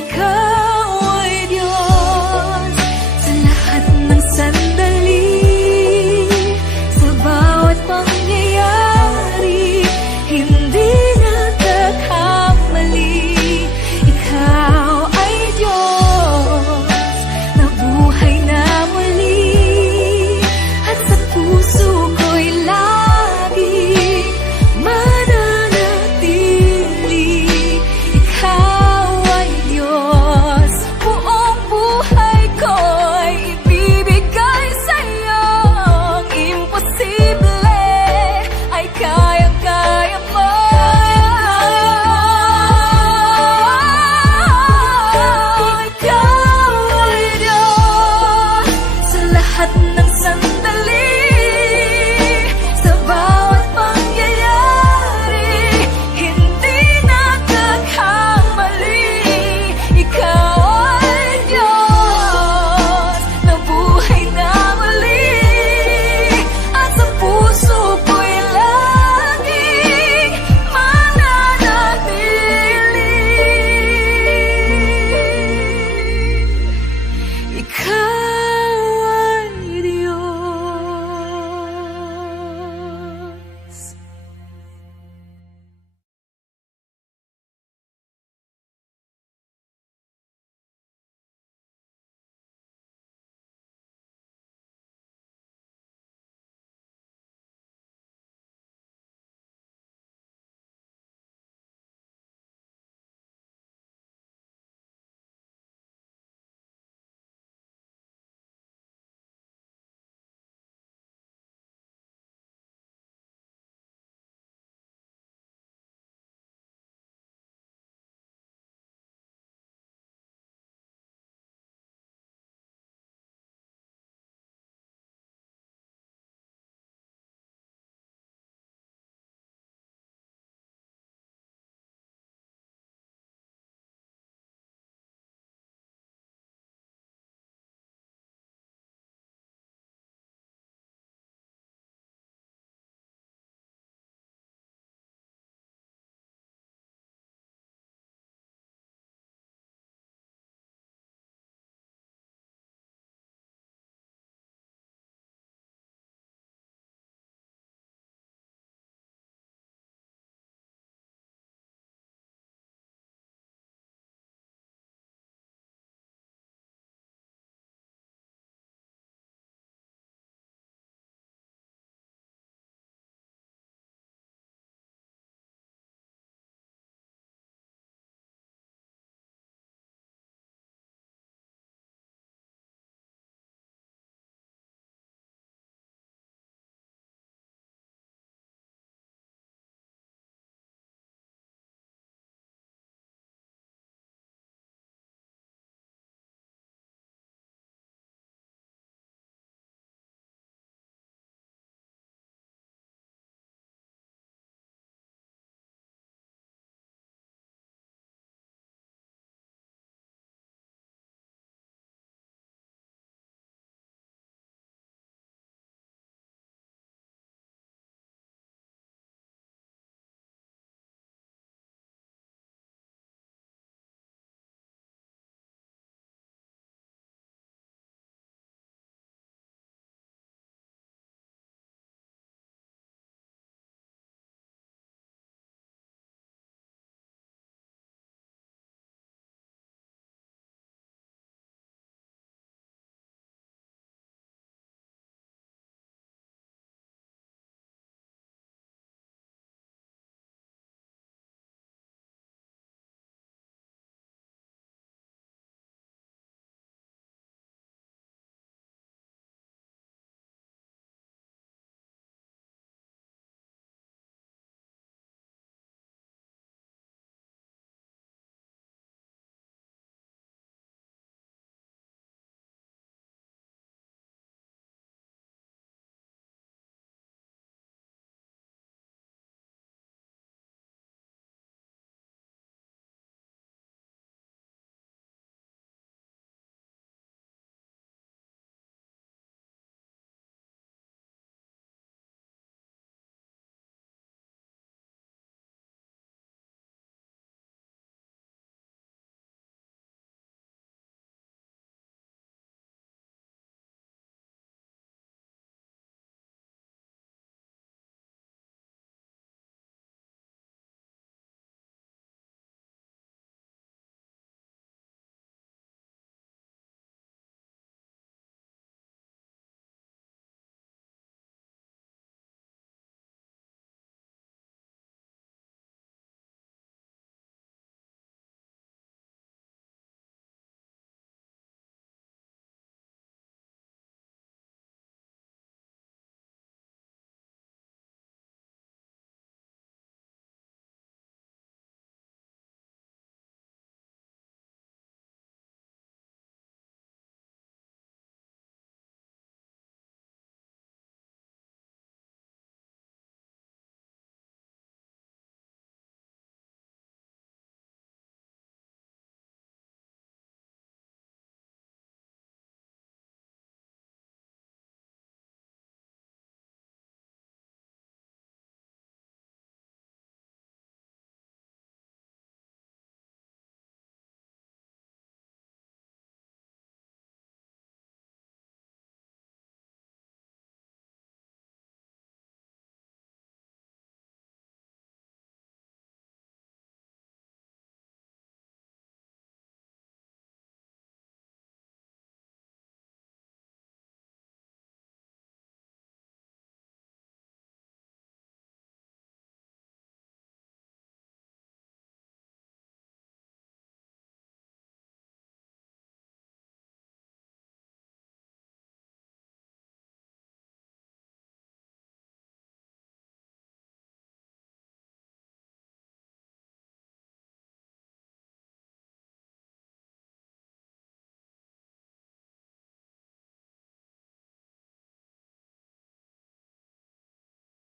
Ikaw